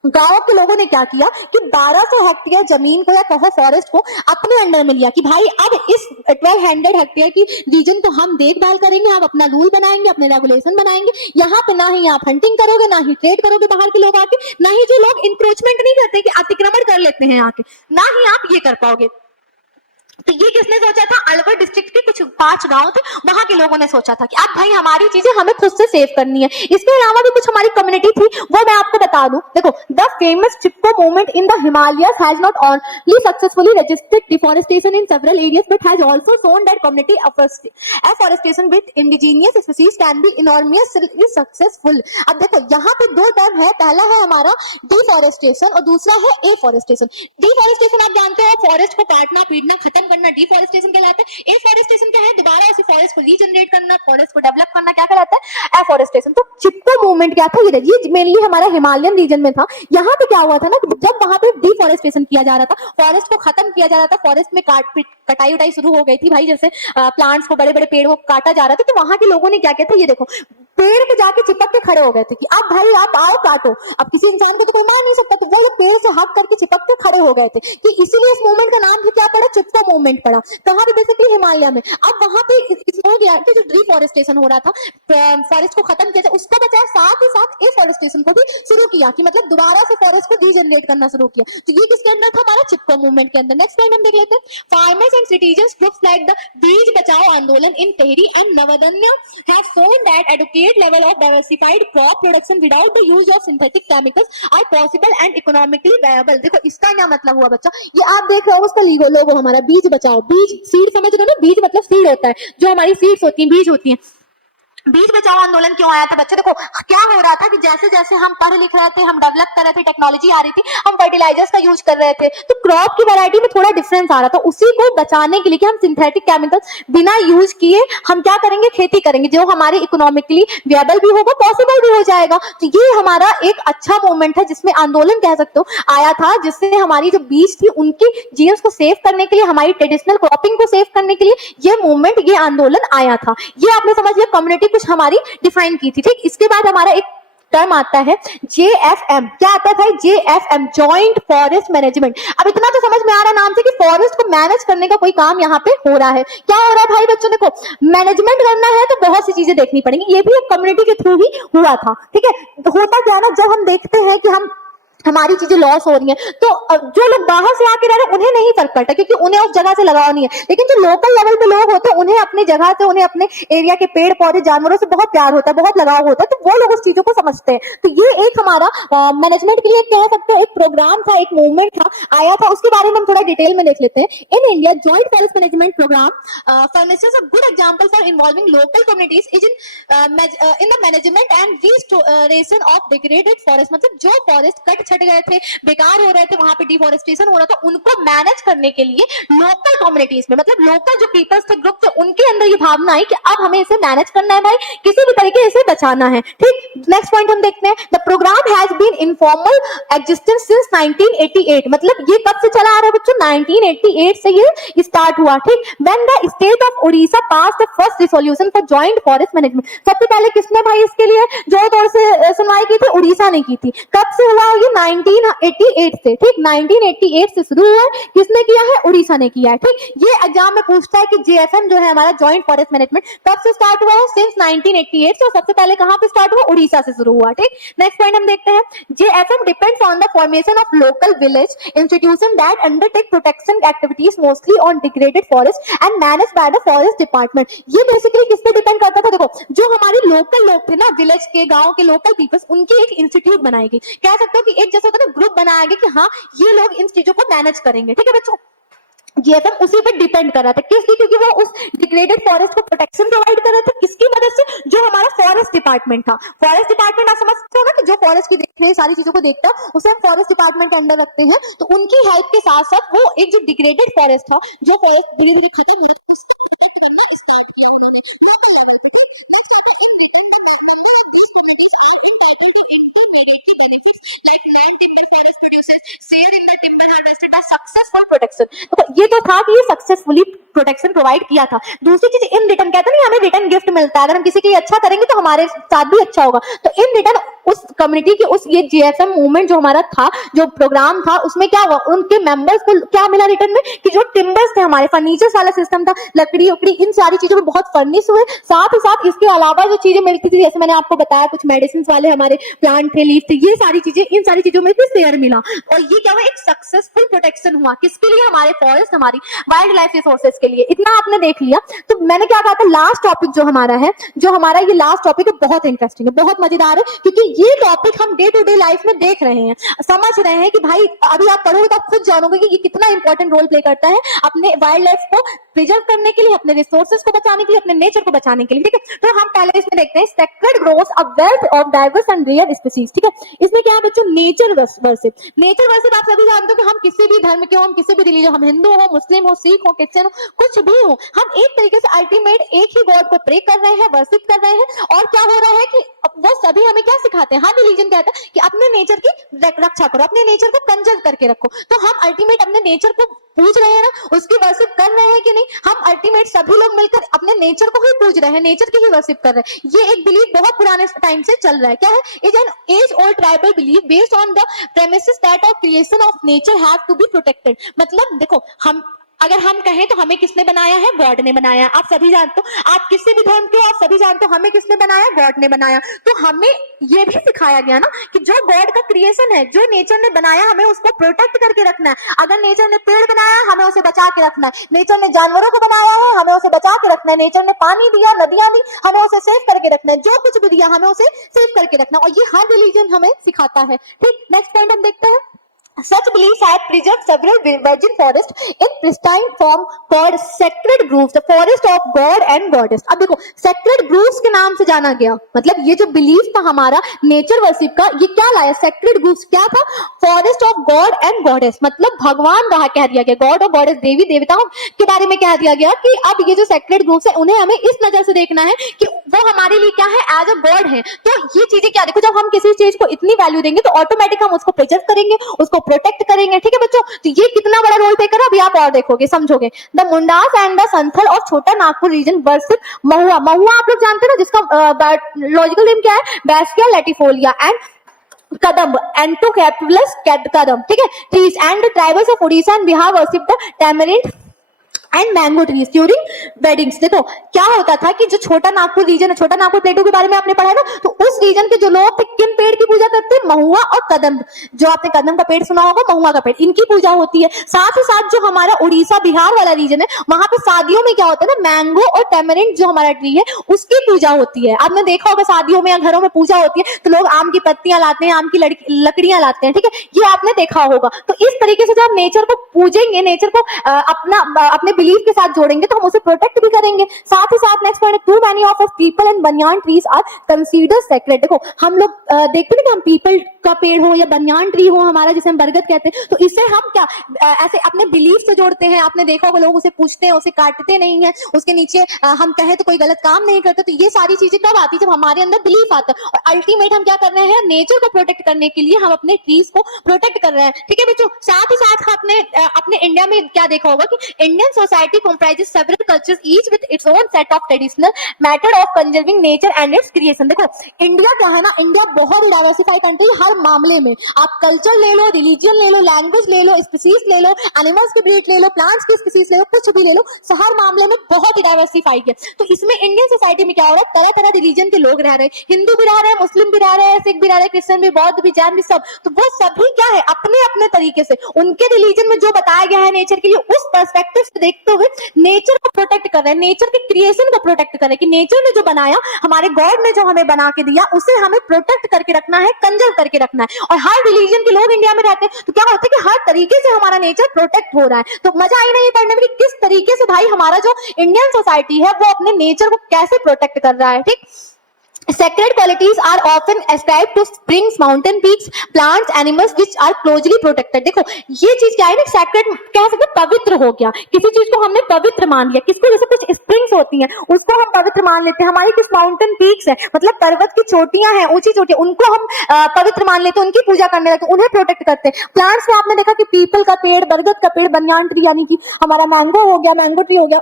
गांव के लोगों ने क्या किया कि 1200 हेक्टेयर जमीन को या कहो फॉरेस्ट को अपने अंडर में लिया कि भाई अब इस 1200 हेक्टेयर की रीजन को हम देखभाल करेंगे, हम अपना रूल बनाएंगे, अपने रेगुलेशन बनाएंगे। यहाँ पे ना ही आप हंटिंग करोगे, ना ही ट्रेड करोगे बाहर के लोग आके, ना ही जो लोग इंक्रोचमेंट नहीं करते कि अतिक्रमण कर लेते हैं आके, ना ही आप ये कर पाओगे। तो ये किसने सोचा था, अलवर डिस्ट्रिक्ट के कुछ 5 गांव थे, वहां के लोगों ने सोचा था कि अब भाई हमारी चीजें हमें खुद से सेव करनी है। इसके अलावा भी कुछ हमारी कम्युनिटी थी, वो मैं आपको बता दूं। देखो the famous Chipko movement in the Himalayas has not only successfully registered deforestation in several areas but has also shown that community afforestation with indigenous species can be enormously successful. अब देखो यहाँ पे 2 टर्म है, पहला है हमारा deforestation और दूसरा है एफॉरेस्टेशन। डिफॉरेस्टेशन आप जानते हो फॉरेस्ट को काटना, पीटना, खत्म करना, डिफॉरेस्टेशन कहलाता है। एफॉरेस्टेशन क्या है, दोबारा ऐसे फॉरेस्ट को रीजनरेट करना, फॉरेस्ट को डेवलप करना, क्या कहलाता है, एफॉरेस्टेशन। तो चिपको मूवमेंट क्या था, ये मेनली हमारा हिमालयन रीजन में था। यहाँ पे क्या हुआ था ना, जब वहां पे डिफॉरेस्टेशन किया जा रहा था, फॉरेस्ट को खत्म किया जा रहा था, फॉरेस्ट में कटाई उटाई शुरू हो गई थी भाई, जैसे प्लांट्स को, बड़े बड़े पेड़ को काटा जा रहा था। तो वहां के लोगों ने क्या किया था, ये देखो पेड़ पे जाके चिपक के खड़े हो गए थे कि अब भाई आप आओ काटो। अब किसी इंसान को तो कोई मार नहीं सकता, तो वो लोग पेड़ से हट करके चिपक के खड़े हो गए थे कि इसीलिए इस मूवमेंट का नाम भी क्या पड़ा, चिपको मूवमेंट पड़ा। कहां पे, बेसिकली हिमालय में। अब वहां पे हो गया कि जो डिफॉरेस्टेशन हो रहा था, फॉरेस्ट को खत्म किया, उसको बचाया, साथ ही साथ एफॉरेस्टेशन को भी शुरू किया कि मतलब दोबारा से फॉरेस्ट को रीजनरेट करना शुरू किया। तो ये किसके अंदर था, हमारा चिपको मूवमेंट के अंदर। नेक्स्ट पॉइंट हम देख लेते हैं, farmers and citizens groups like the Beej Bachao Andolan in Tehri and Navdanya have shown that adequate level of diversified crop production without the use of synthetic chemicals are possible and economically viable. देखो इसका क्या मतलब हुआ बच्चा, ये आप देख रहे हो उसका लोगो हमारा बीज बचाओ, बीज सीड समझ रहे हो ना, बीज मतलब सीड होता है, जो हमारी सीड्स होती हैं, बीज होती हैं। बीज बचाओ आंदोलन क्यों आया था बच्चों, देखो क्या हो रहा था कि जैसे जैसे हम पढ़ लिख रहे थे, हम डेवलप कर रहे थे, टेक्नोलॉजी आ रही थी, हम फर्टिलाइजर्स का यूज कर रहे थे, तो क्रॉप की वैरायटी में थोड़ा डिफरेंस आ रहा था। उसी को बचाने के लिए कि हम सिंथेटिक केमिकल्स बिना यूज किए हम क्या करेंगे, खेती करेंगे, जो हमारी इकोनॉमिकली विएबल भी होगा, पॉसिबल भी हो जाएगा। तो ये हमारा एक अच्छा मूवमेंट है, जिसमें आंदोलन कह सकते हो आया था, जिससे हमारी जो बीज थी उनकी जीन्स को सेव करने के लिए, हमारी ट्रेडिशनल क्रॉपिंग को सेव करने के लिए ये मूवमेंट, ये आंदोलन आया था। ये आपने समझ लिया, कम्युनिटी कुछ हमारी डिफाइन की थी। ठीक, इसके बाद हमारा एक टर्म आता है JFM। क्या आता है भाई, JFM, जॉइंट फॉरेस्ट मैनेजमेंट। अब इतना तो समझ में आ रहा है नाम से कि फॉरेस्ट को मैनेज करने का कोई काम यहाँ पे हो रहा है। क्या हो रहा है भाई बच्चों, देखो मैनेजमेंट करना है तो बहुत सी चीजें देखनी पड़ेंगी। ये भी एक कम्युनिटी के थ्रू ही हुआ था। ठीक है, तो होता क्या ना, जब हम देखते हैं कि हमारी चीजें लॉस हो रही हैं, तो जो लोग बाहर से आके रह रहे हैं उन्हें नहीं फर्क पड़ता, क्योंकि उन्हें उस जगह से लगाव नहीं है। लेकिन जो लोकल लेवल पे लोग होते हैं, उन्हें अपनी जगह से, उन्हें अपने एरिया के पेड़ पौधे, जानवरों से बहुत प्यार होता है, बहुत लगाव होता है, तो वो लोग उस चीजों को समझते हैं। तो ये एक हमारा मैनेजमेंट के लिए कह सकते हैं एक प्रोग्राम था, एक मूवमेंट था, आया था। उसके बारे में हम थोड़ा डिटेल में देख लेते हैं। In India joint forest management programme furnishes a good example for involving local communities in the management and restoration of degraded forest. मतलब जो फॉरेस्ट कट छट गए थे, बेकार हो रहे थे, वहां पे डिफॉरेस्टेशन हो रहा था, उनको मैनेज करने के लिए लोकल कम्युनिटीज में, मतलब लोकल जो पीपल्स थे, ग्रुप थे, उनके अंदर ये भावना आई कि अब हमें इसे मैनेज करना है भाई, किसी भी तरीके से इसे बचाना है। ठीक, नेक्स्ट पॉइंट हम देखते हैं, the programme has been informal existence since 1988। मतलब ये कब से चला आ रहा है बच्चों, 1988 से ये स्टार्ट हुआ। ठीक, when the state of Orissa pass the first resolution for joint forest management. सबसे पहले किसने भाई इसके लिए जोर तौर से सुनवाई की थी, उड़ीसा ने की थी। कब से हुआ ये, 1988 से, ठीक 1988 से शुरू हुआ है। किसने किया है? उड़ीसा ने किया है, ठीक। ये एग्जाम में पूछता है कि जेएफएम जो है हमारा जॉइंट फॉरेस्ट मैनेजमेंट कब से स्टार्ट हुआ है? सिंस 1988 से। सबसे पहले कहां पे स्टार्ट हुआ? उड़ीसा से शुरू हुआ, ठीक। नेक्स्ट पॉइंट हम देखते हैं, JFM depends on the formation of local village institution that undertake protection activities mostly on degraded forest and manage by the forest department. ये बेसिकली किस पे डिपेंड करता था? देखो, जो हमारे लोकल लोग थे ना, विलेज के, गांव के लोकल पीपल्स, उनकी एक इंस्टीट्यूट बनाई गई। कह सकते हो कि एक जैसा होता है ना, ग्रुप बनाया गया कि हाँ ये लोग इन चीजों को मैनेज करेंगे, ठीक है बच्चों। जेएफएम उसी पे डिपेंड कर रहा था, किसकी? क्योंकि वो उस डिग्रेडेड फॉरेस्ट को प्रोटेक्शन प्रोवाइड कर रहे थे। किसकी मदद से? जो हमारा फॉरेस्ट डिपार्टमेंट था। फॉरेस्ट डिपार्टमेंट आप समझते हो ना कि जो फॉरेस्ट की देख रहे सारी चीजों को देखता है, उसे हम फॉरेस्ट डिपार्टमेंट के अंडर रखते हैं। तो उनकी हेल्प के साथ साथ वो एक जो डिग्रेडेड फॉरेस्ट था, जो फॉरेस्ट धीरे धीरे खत्म ये तो था कि ये सक्सेसफुली प्रोटेक्शन प्रोवाइड किया था। दूसरी चीज, इन रिटर्न कहते हैं हमें रिटर्न गिफ्ट मिलता है, अगर हम किसी के लिए अच्छा करेंगे तो हमारे साथ भी अच्छा होगा। तो इन रिटर्न उस कम्युनिटी की, उस ये जेएफएम मूवमेंट जो हमारा था, जो प्रोग्राम था, उसमें क्या हुआ? उनके मेंबर्स को क्या मिला रिटर्न में? कि जो टिम्बर्स थे, हमारे फर्नीचर्स वाला सिस्टम था, लकड़ी उकड़ी, इन सारी चीजों में बहुत फर्निश हुए। साथ ही साथ इसके अलावा जो चीजें मिलती थी, जैसे मैंने आपको बताया, कुछ मेडिसिन वाले हमारे प्लांट थे, लीफ थे, ये सारी चीजें, इन सारी चीजों में भी शेयर मिला। और ये क्या हुआ? एक सक्सेसफुल प्रोटेक्शन हुआ। किसके लिए? हमारे फॉरेस्ट, हमारी वाइल्ड लाइफ रिसोर्सेज के लिए। इतना आपने देख लिया। तो मैंने क्या कहा था, लास्ट टॉपिक जो हमारा है, जो हमारा ये लास्ट टॉपिक है, बहुत इंटरेस्टिंग है, बहुत मजेदार है, क्योंकि ये टॉपिक हम डे टू डे लाइफ में देख रहे हैं, समझ रहे हैं कि भाई अभी आप पढ़ोगे तो आप खुद जानोगे कि ये कितना इंपॉर्टेंट रोल प्ले करता है अपने वाइल्ड लाइफ को प्रिजर्व करने के लिए, अपने रिसोर्सेज को बचाने के लिए, अपने नेचर को बचाने के लिए, ठीक है। तो हम पहले इसमें देखते हैं, sacred groves a wealth of diverse and rare species, ठीक है। इसमें क्या है बच्चों? Nature worship. नेचर वर्शिप आप सभी जानते हो कि हम किसी भी धर्म के हो, हम किसी भी रिलीजन, हम हिंदू हो, मुस्लिम हो, सिख हो, क्रिश्चियन हो, कुछ भी हो, हम एक तरीके से अल्टीमेट एक ही गॉड को प्रे कर रहे हैं, वर्शिप कर रहे हैं। और क्या हो रहा है कि वो सभी हमें क्या सिखाते हैं? हर रिलीजन कहता है कि अपने नेचर की रक्षा करो, अपने नेचर को कंजर्व करके रखो। तो हम अल्टीमेट अपने नेचर को पूज रहे हैं ना, उसकी वर्शिप कर रहे हैं कि नहीं? हम अल्टीमेट सभी लोग मिलकर अपने नेचर को ही पूज रहे हैं, नेचर की ही वर्शिप कर रहे हैं। ये एक बिलीफ बहुत पुराने टाइम से चल रहा है। क्या है? Is an age old tribal belief based on the premises that of creation of nature have to be protected. मतलब देखो, हम अगर हम कहें तो हमें किसने बनाया है? गॉड ने बनाया। आप सभी जानते हो, आप किसी भी धर्म के हो, आप सभी जानते हो हमें किसने बनाया? गॉड ने बनाया। तो हमें ये भी सिखाया गया ना कि जो गॉड का क्रिएशन है, जो नेचर ने बनाया, हमें उसको प्रोटेक्ट करके रखना है। अगर नेचर ने पेड़ बनाया, हमें उसे बचा के रखना है। नेचर ने जानवरों को बनाया है, हमें उसे बचा के रखना है। नेचर ने पानी दिया, नदियां दी, हमें उसे सेव करके रखना है। जो कुछ भी दिया, हमें उसे सेव करके रखना है। और ये हर रिलीजन हमें सिखाता है, ठीक। नेक्स्ट पॉइंट हम देखते हैं, such beliefs have preserved several virgin forests in pristine form called sacred groves, the forest of God and goddess। अब देखो, sacred groves के नाम से जाना गया, मतलब ये जो बिलीफ था हमारा नेचर वर्शिप का, ये क्या लाया? sacred groves क्या था? Forest of God and goddess, मतलब भगवान रहा कह दिया गया, गॉड और गॉडेस, देवी देवताओं के बारे में कह दिया गया कि अब ये जो sacred groves है, उन्हें हमें इस नजर से देखना है कि वो हमारे लिए क्या है? एज अ गॉड है। तो ये चीजें क्या, देखो, जब हम किसी चीज को इतनी वैल्यू देंगे तो ऑटोमेटिक हम उसको प्रिजर्व करेंगे, उसको प्रोटेक्ट करेंगे, ठीक है बच्चों। तो ये कितना बड़ा रोल प्ले कर रहा है, अभी आप और देखोगे, समझोगे। The Mundas and the Santhal और छोटा नागपुर रीजन वर्शिप महुआ। महुआ आप लोग जानते हैं ना, जिसका लॉजिकल नेम क्या है? बैस्किया लैटिफोलिया एंड कदम, एंटोकैपुलस कदम, ठीक है। Trees and tribals of Orissa and Bihar worship the tamarind and mango trees during weddings. देखो क्या होता था कि जो छोटा नागपुर रीजन है, छोटा नागपुर प्लेटू के बारे में आपने पढ़ा है ना, तो उस रीजन के जो लोग थे किन पेड़ की पूजा करते हैं? महुआ और कदम। जो आपने कदम का पेड़ सुना होगा, महुआ का पेड़, इनकी पूजा होती है। साथ ही साथ जो हमारा उड़ीसा बिहार वाला रीजन है, वहां पे शादियों में क्या होता है ना, मैंगो और टेमरिंड जो हमारा ट्री है, उसकी पूजा होती है। आपने देखा होगा शादियों में या घरों में पूजा होती है तो लोग आम की पत्तियां लाते हैं, आम की लकड़ियां लाते हैं, ठीक है। ये आपने देखा होगा। तो इस तरीके से जब आप नेचर को पूजेंगे, नेचर को अपने बिलीफ के साथ जोड़ेंगे, तो हम उसे प्रोटेक्ट भी करेंगे। साथ ही साथ next point, to many of us people and banyan trees are considered sacred. देखो हम लोग देखते हैं कि हम पीपल का पेड़ हो या बनियान ट्री हो हमारा, जिसे हम बरगद कहते हैं, तो इससे हम क्या ऐसे अपने बिलीफ से जोड़ते हैं। आपने देखा होगा लोग उसे पूछते हैं, उसे काटते नहीं है, उसके नीचे हम कहें तो कोई गलत काम नहीं करते। तो ये सारी चीजें कब आती है? जब हमारे अंदर बिलीफ आता है। और अल्टीमेट हम क्या कर रहे हैं? नेचर को प्रोटेक्ट करने के लिए हम अपने ट्रीज को प्रोटेक्ट कर रहे हैं, ठीक है बच्चों। साथ ही साथ आपने अपने इंडिया में क्या देखा होगा कि Indian society comprises several cultures, each with its own set of traditional method of conserving nature and its creation. देखो इंडिया क्या है ना, इंडिया बहुत ही डाइवर्सिफाइड कंट्री हर मामले में। आप कल्चर ले लो, रिलीजन ले लो, लैंग्वेज ले लो, स्पीसीज ले लो, एनिमल्स की ब्रीड ले लो, प्लांट्स की स्पीसीज ले लो, कुछ भी ले लो, तो हर मामले में बहुत ही डाइवर्सिफाइड है। तो इसमें इंडियन सोसाइटी में क्या हो रहा है, तरह तरह रिलीजन के लोग रह रहे हैं, हिंदू भी रह रहे हैं, मुस्लिम भी रह रहे हैं, सिख भी रह रहे हैं, क्रिश्चियन भी, बौद्ध भी, जैन भी, सब। तो वो सभी क्या है, अपने अपने तरीके से उनके रिलीजन में जो बताया गया है नेचर के लिए, उस पर्सपेक्टिव से देखते हुए नेचर को प्रोटेक्ट कर रहे हैं, नेचर के क्रिएशन को प्रोटेक्ट कर रहे हैं कि नेचर ने जो बनाया, हमारे गॉड ने जो हमें बना के दिया, उसे हमें प्रोटेक्ट करके रखना है, कंजर्व करके रखना है। और हर रिलीजन के लोग इंडिया में रहते हैं, तो क्या होता है कि हर तरीके से हमारा नेचर प्रोटेक्ट हो रहा है। तो मजा आई ना ये पढ़ने में कि किस तरीके से भाई हमारा जो इंडियन सोसाइटी है वो अपने नेचर को कैसे प्रोटेक्ट कर रहा है। ठीक, sacred qualities are often ascribed to springs, mountain peaks, plants, animals which are closely protected। देखो ये चीज क्या है ना, sacred कह सकते पवित्र हो गया, किसी चीज को हमने पवित्र मान लिया, किसको, जैसे कुछ स्प्रिंग्स होती हैं उसको हम पवित्र मान लेते हैं, हमारी किस माउंटेन पीक्स है, मतलब पर्वत की चोटियां हैं, ऊंची चोटियां, उनको हम पवित्र मान लेते हैं, उनकी पूजा करने लगते हैं, उन्हें प्रोटेक्ट करते हैं। प्लांट्स में आपने देखा कि पीपल का पेड़, बरगद का पेड़, बनियान ट्री यानी कि हमारा मैंगो हो गया, मैंगो ट्री हो गया,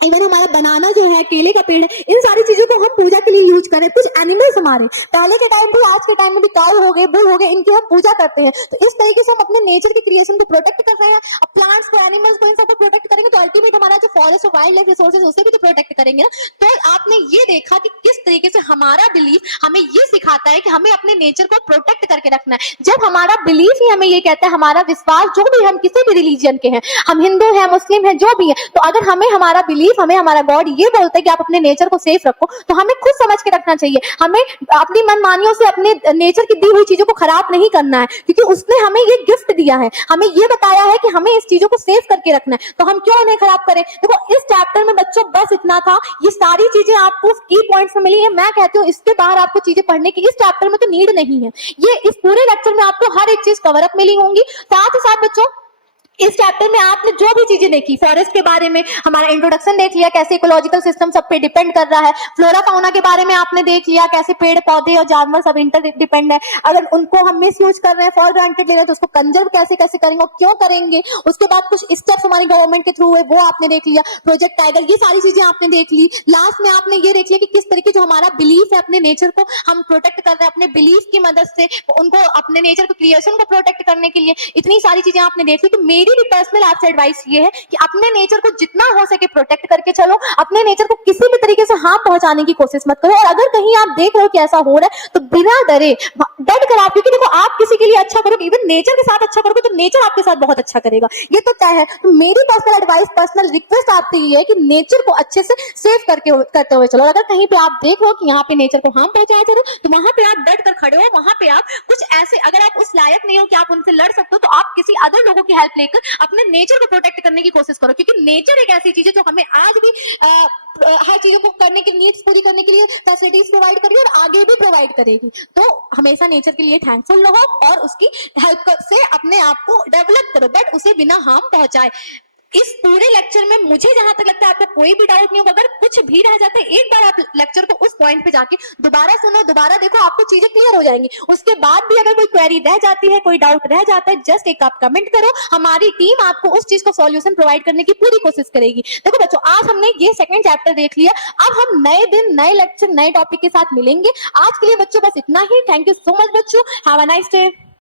इवन हमारा बनाना जो है, केले का पेड़ है, इन सारी चीजों को हम पूजा के लिए यूज करें। कुछ एनिमल्स हमारे पहले के टाइम पे, आज के टाइम में भी काऊ हो गए, बुल हो गए, इनकी हम पूजा करते हैं। तो इस तरीके से हम अपने नेचर के क्रिएशन को प्रोटेक्ट कर रहे हैं। अब प्लांट्स को, एनिमल्स को, इन सबको प्रोटेक्ट करेंगे तो अल्टीमेट हमारा जो फॉरेस्ट और वाइल्ड लाइफ रिसोर्सेज उसे भी तो प्रोटेक्ट करेंगे ना। तो आपने ये देखा कि किस तरीके से हमारा बिलीफ हमें ये सिखाता है कि हमें अपने नेचर को प्रोटेक्ट करके रखना है। जब हमारा बिलीफ ही हमें ये कहता है, हमारा विश्वास, जो भी हम किसी भी रिलीजन के हैं, हम हिंदू हैं, मुस्लिम हैं, जो भी है, तो अगर हमें हमारा बिलीफ, हमें हमारा गॉड ये बोलता है कि आप अपने नेचर को सेफ रखो, तो हमें खुद समझ के रखना चाहिए। हमें अपनी मनमानियों से अपने नेचर की दी हुई चीजों को खराब नहीं करना है, क्योंकि उसने हमें ये गिफ्ट दिया है, हमें ये बताया है कि हमें इस चीजों को सेफ करके रखना है, तो हम क्यों इन्हें खराब करें। देखो इस चैप्टर में बच्चों बस इतना था, ये सारी चीजें आपको की पॉइंट्स में मिली है। मैं कहती हूँ इसके बाहर आपको चीजें पढ़ने की इस चैप्टर में तो नीड नहीं है। ये इस पूरे लेक्चर में आपको हर एक चीज कवर अप मिली होंगी। साथ ही साथ बच्चों इस चैप्टर में आपने जो भी चीजें देखी, फॉरेस्ट के बारे में हमारा इंट्रोडक्शन देख लिया, कैसे इकोलॉजिकल सिस्टम सब पे डिपेंड कर रहा है, फ्लोरा फाउना के बारे में आपने देख लिया, कैसे पेड़ पौधे और जानवर सब इंटर डिपेंड है, अगर उनको हम मिस यूज कर रहे हैं, फॉर ग्रांटेड ले रहे हैं, तो उसको कंजर्व कैसे कैसे करेंगे और क्यों करेंगे। उसके बाद कुछ स्टेप्स हमारी गवर्नमेंट के थ्रू है, वो आपने देख लिया, प्रोजेक्ट टाइगर, ये सारी चीजें आपने देख ली। लास्ट में आपने ये देख लिया कि किस तरीके जो हमारा बिलीफ है, अपने नेचर को हम प्रोटेक्ट कर रहे हैं अपने बिलीफ की मदद से, उनको अपने नेचर को, क्रिएशन को प्रोटेक्ट करने के लिए। इतनी सारी चीजें आपने देख ली। तो मेरी भी पर्सनल आपसे एडवाइस ये है कि अपने नेचर को जितना हो सके प्रोटेक्ट करके चलो, अपने नेचर को किसी भी तरीके से हार्म पहुंचाने की कोशिश मत करो। और अगर कहीं आप देख रहे हो कि ऐसा हो रहा है तो बिना डरे डट कर आप, क्योंकि देखो आप किसी के लिए अच्छा करोगे, इवन नेचर के साथ अच्छा करोगे तो नेचर आपके साथ बहुत अच्छा करेगा, ये तो तय है। तो मेरी पर्सनल एडवाइस, पर्सनल रिक्वेस्ट आपसे ये है कि नेचर को अच्छे से सेव करते हुए चलो। अगर कहीं पे आप देख रहे हो कि यहाँ पे नेचर को हार्म पहुंचाया जा रहा है तो वहां पे आप डट कर खड़े हो, वहां पे आप कुछ ऐसे, अगर आप उस लायक नहीं हो कि आप उनसे लड़ सकते हो तो आप किसी अदर लोगों की हेल्प लेकर अपने नेचर को प्रोटेक्ट करने की कोशिश करो, क्योंकि नेचर एक ऐसी चीज है जो हमें आज भी हर चीजों को करने की, नीड्स पूरी करने के लिए फैसिलिटीज प्रोवाइड करेगी और आगे भी प्रोवाइड करेगी। तो हमेशा नेचर के लिए थैंकफुल रहो और उसकी हेल्प से अपने आप को डेवलप करो, बट उसे बिना हार्म पहुंचाए। इस पूरे लेक्चर में मुझे जहां तक लगता है आपको कोई भी डाउट नहीं होगा। अगर कुछ भी रह जाता है, एक बार आप लेक्चर को उस पॉइंट पे जाके दोबारा सुनो, दोबारा देखो, आपको चीजें क्लियर हो जाएंगी। उसके बाद भी अगर कोई क्वेरी रह जाती है, कोई डाउट रह जाता है, जस्ट एक आप कमेंट करो, हमारी टीम आपको उस चीज का सॉल्यूशन प्रोवाइड करने की पूरी कोशिश करेगी। देखो बच्चों, आज हमने ये सेकंड चैप्टर देख लिया, अब हम नए दिन, नए लेक्चर, नए टॉपिक के साथ मिलेंगे। आज के लिए बच्चों बस इतना ही। थैंक यू सो मच बच्चों, हैव अ नाइस डे।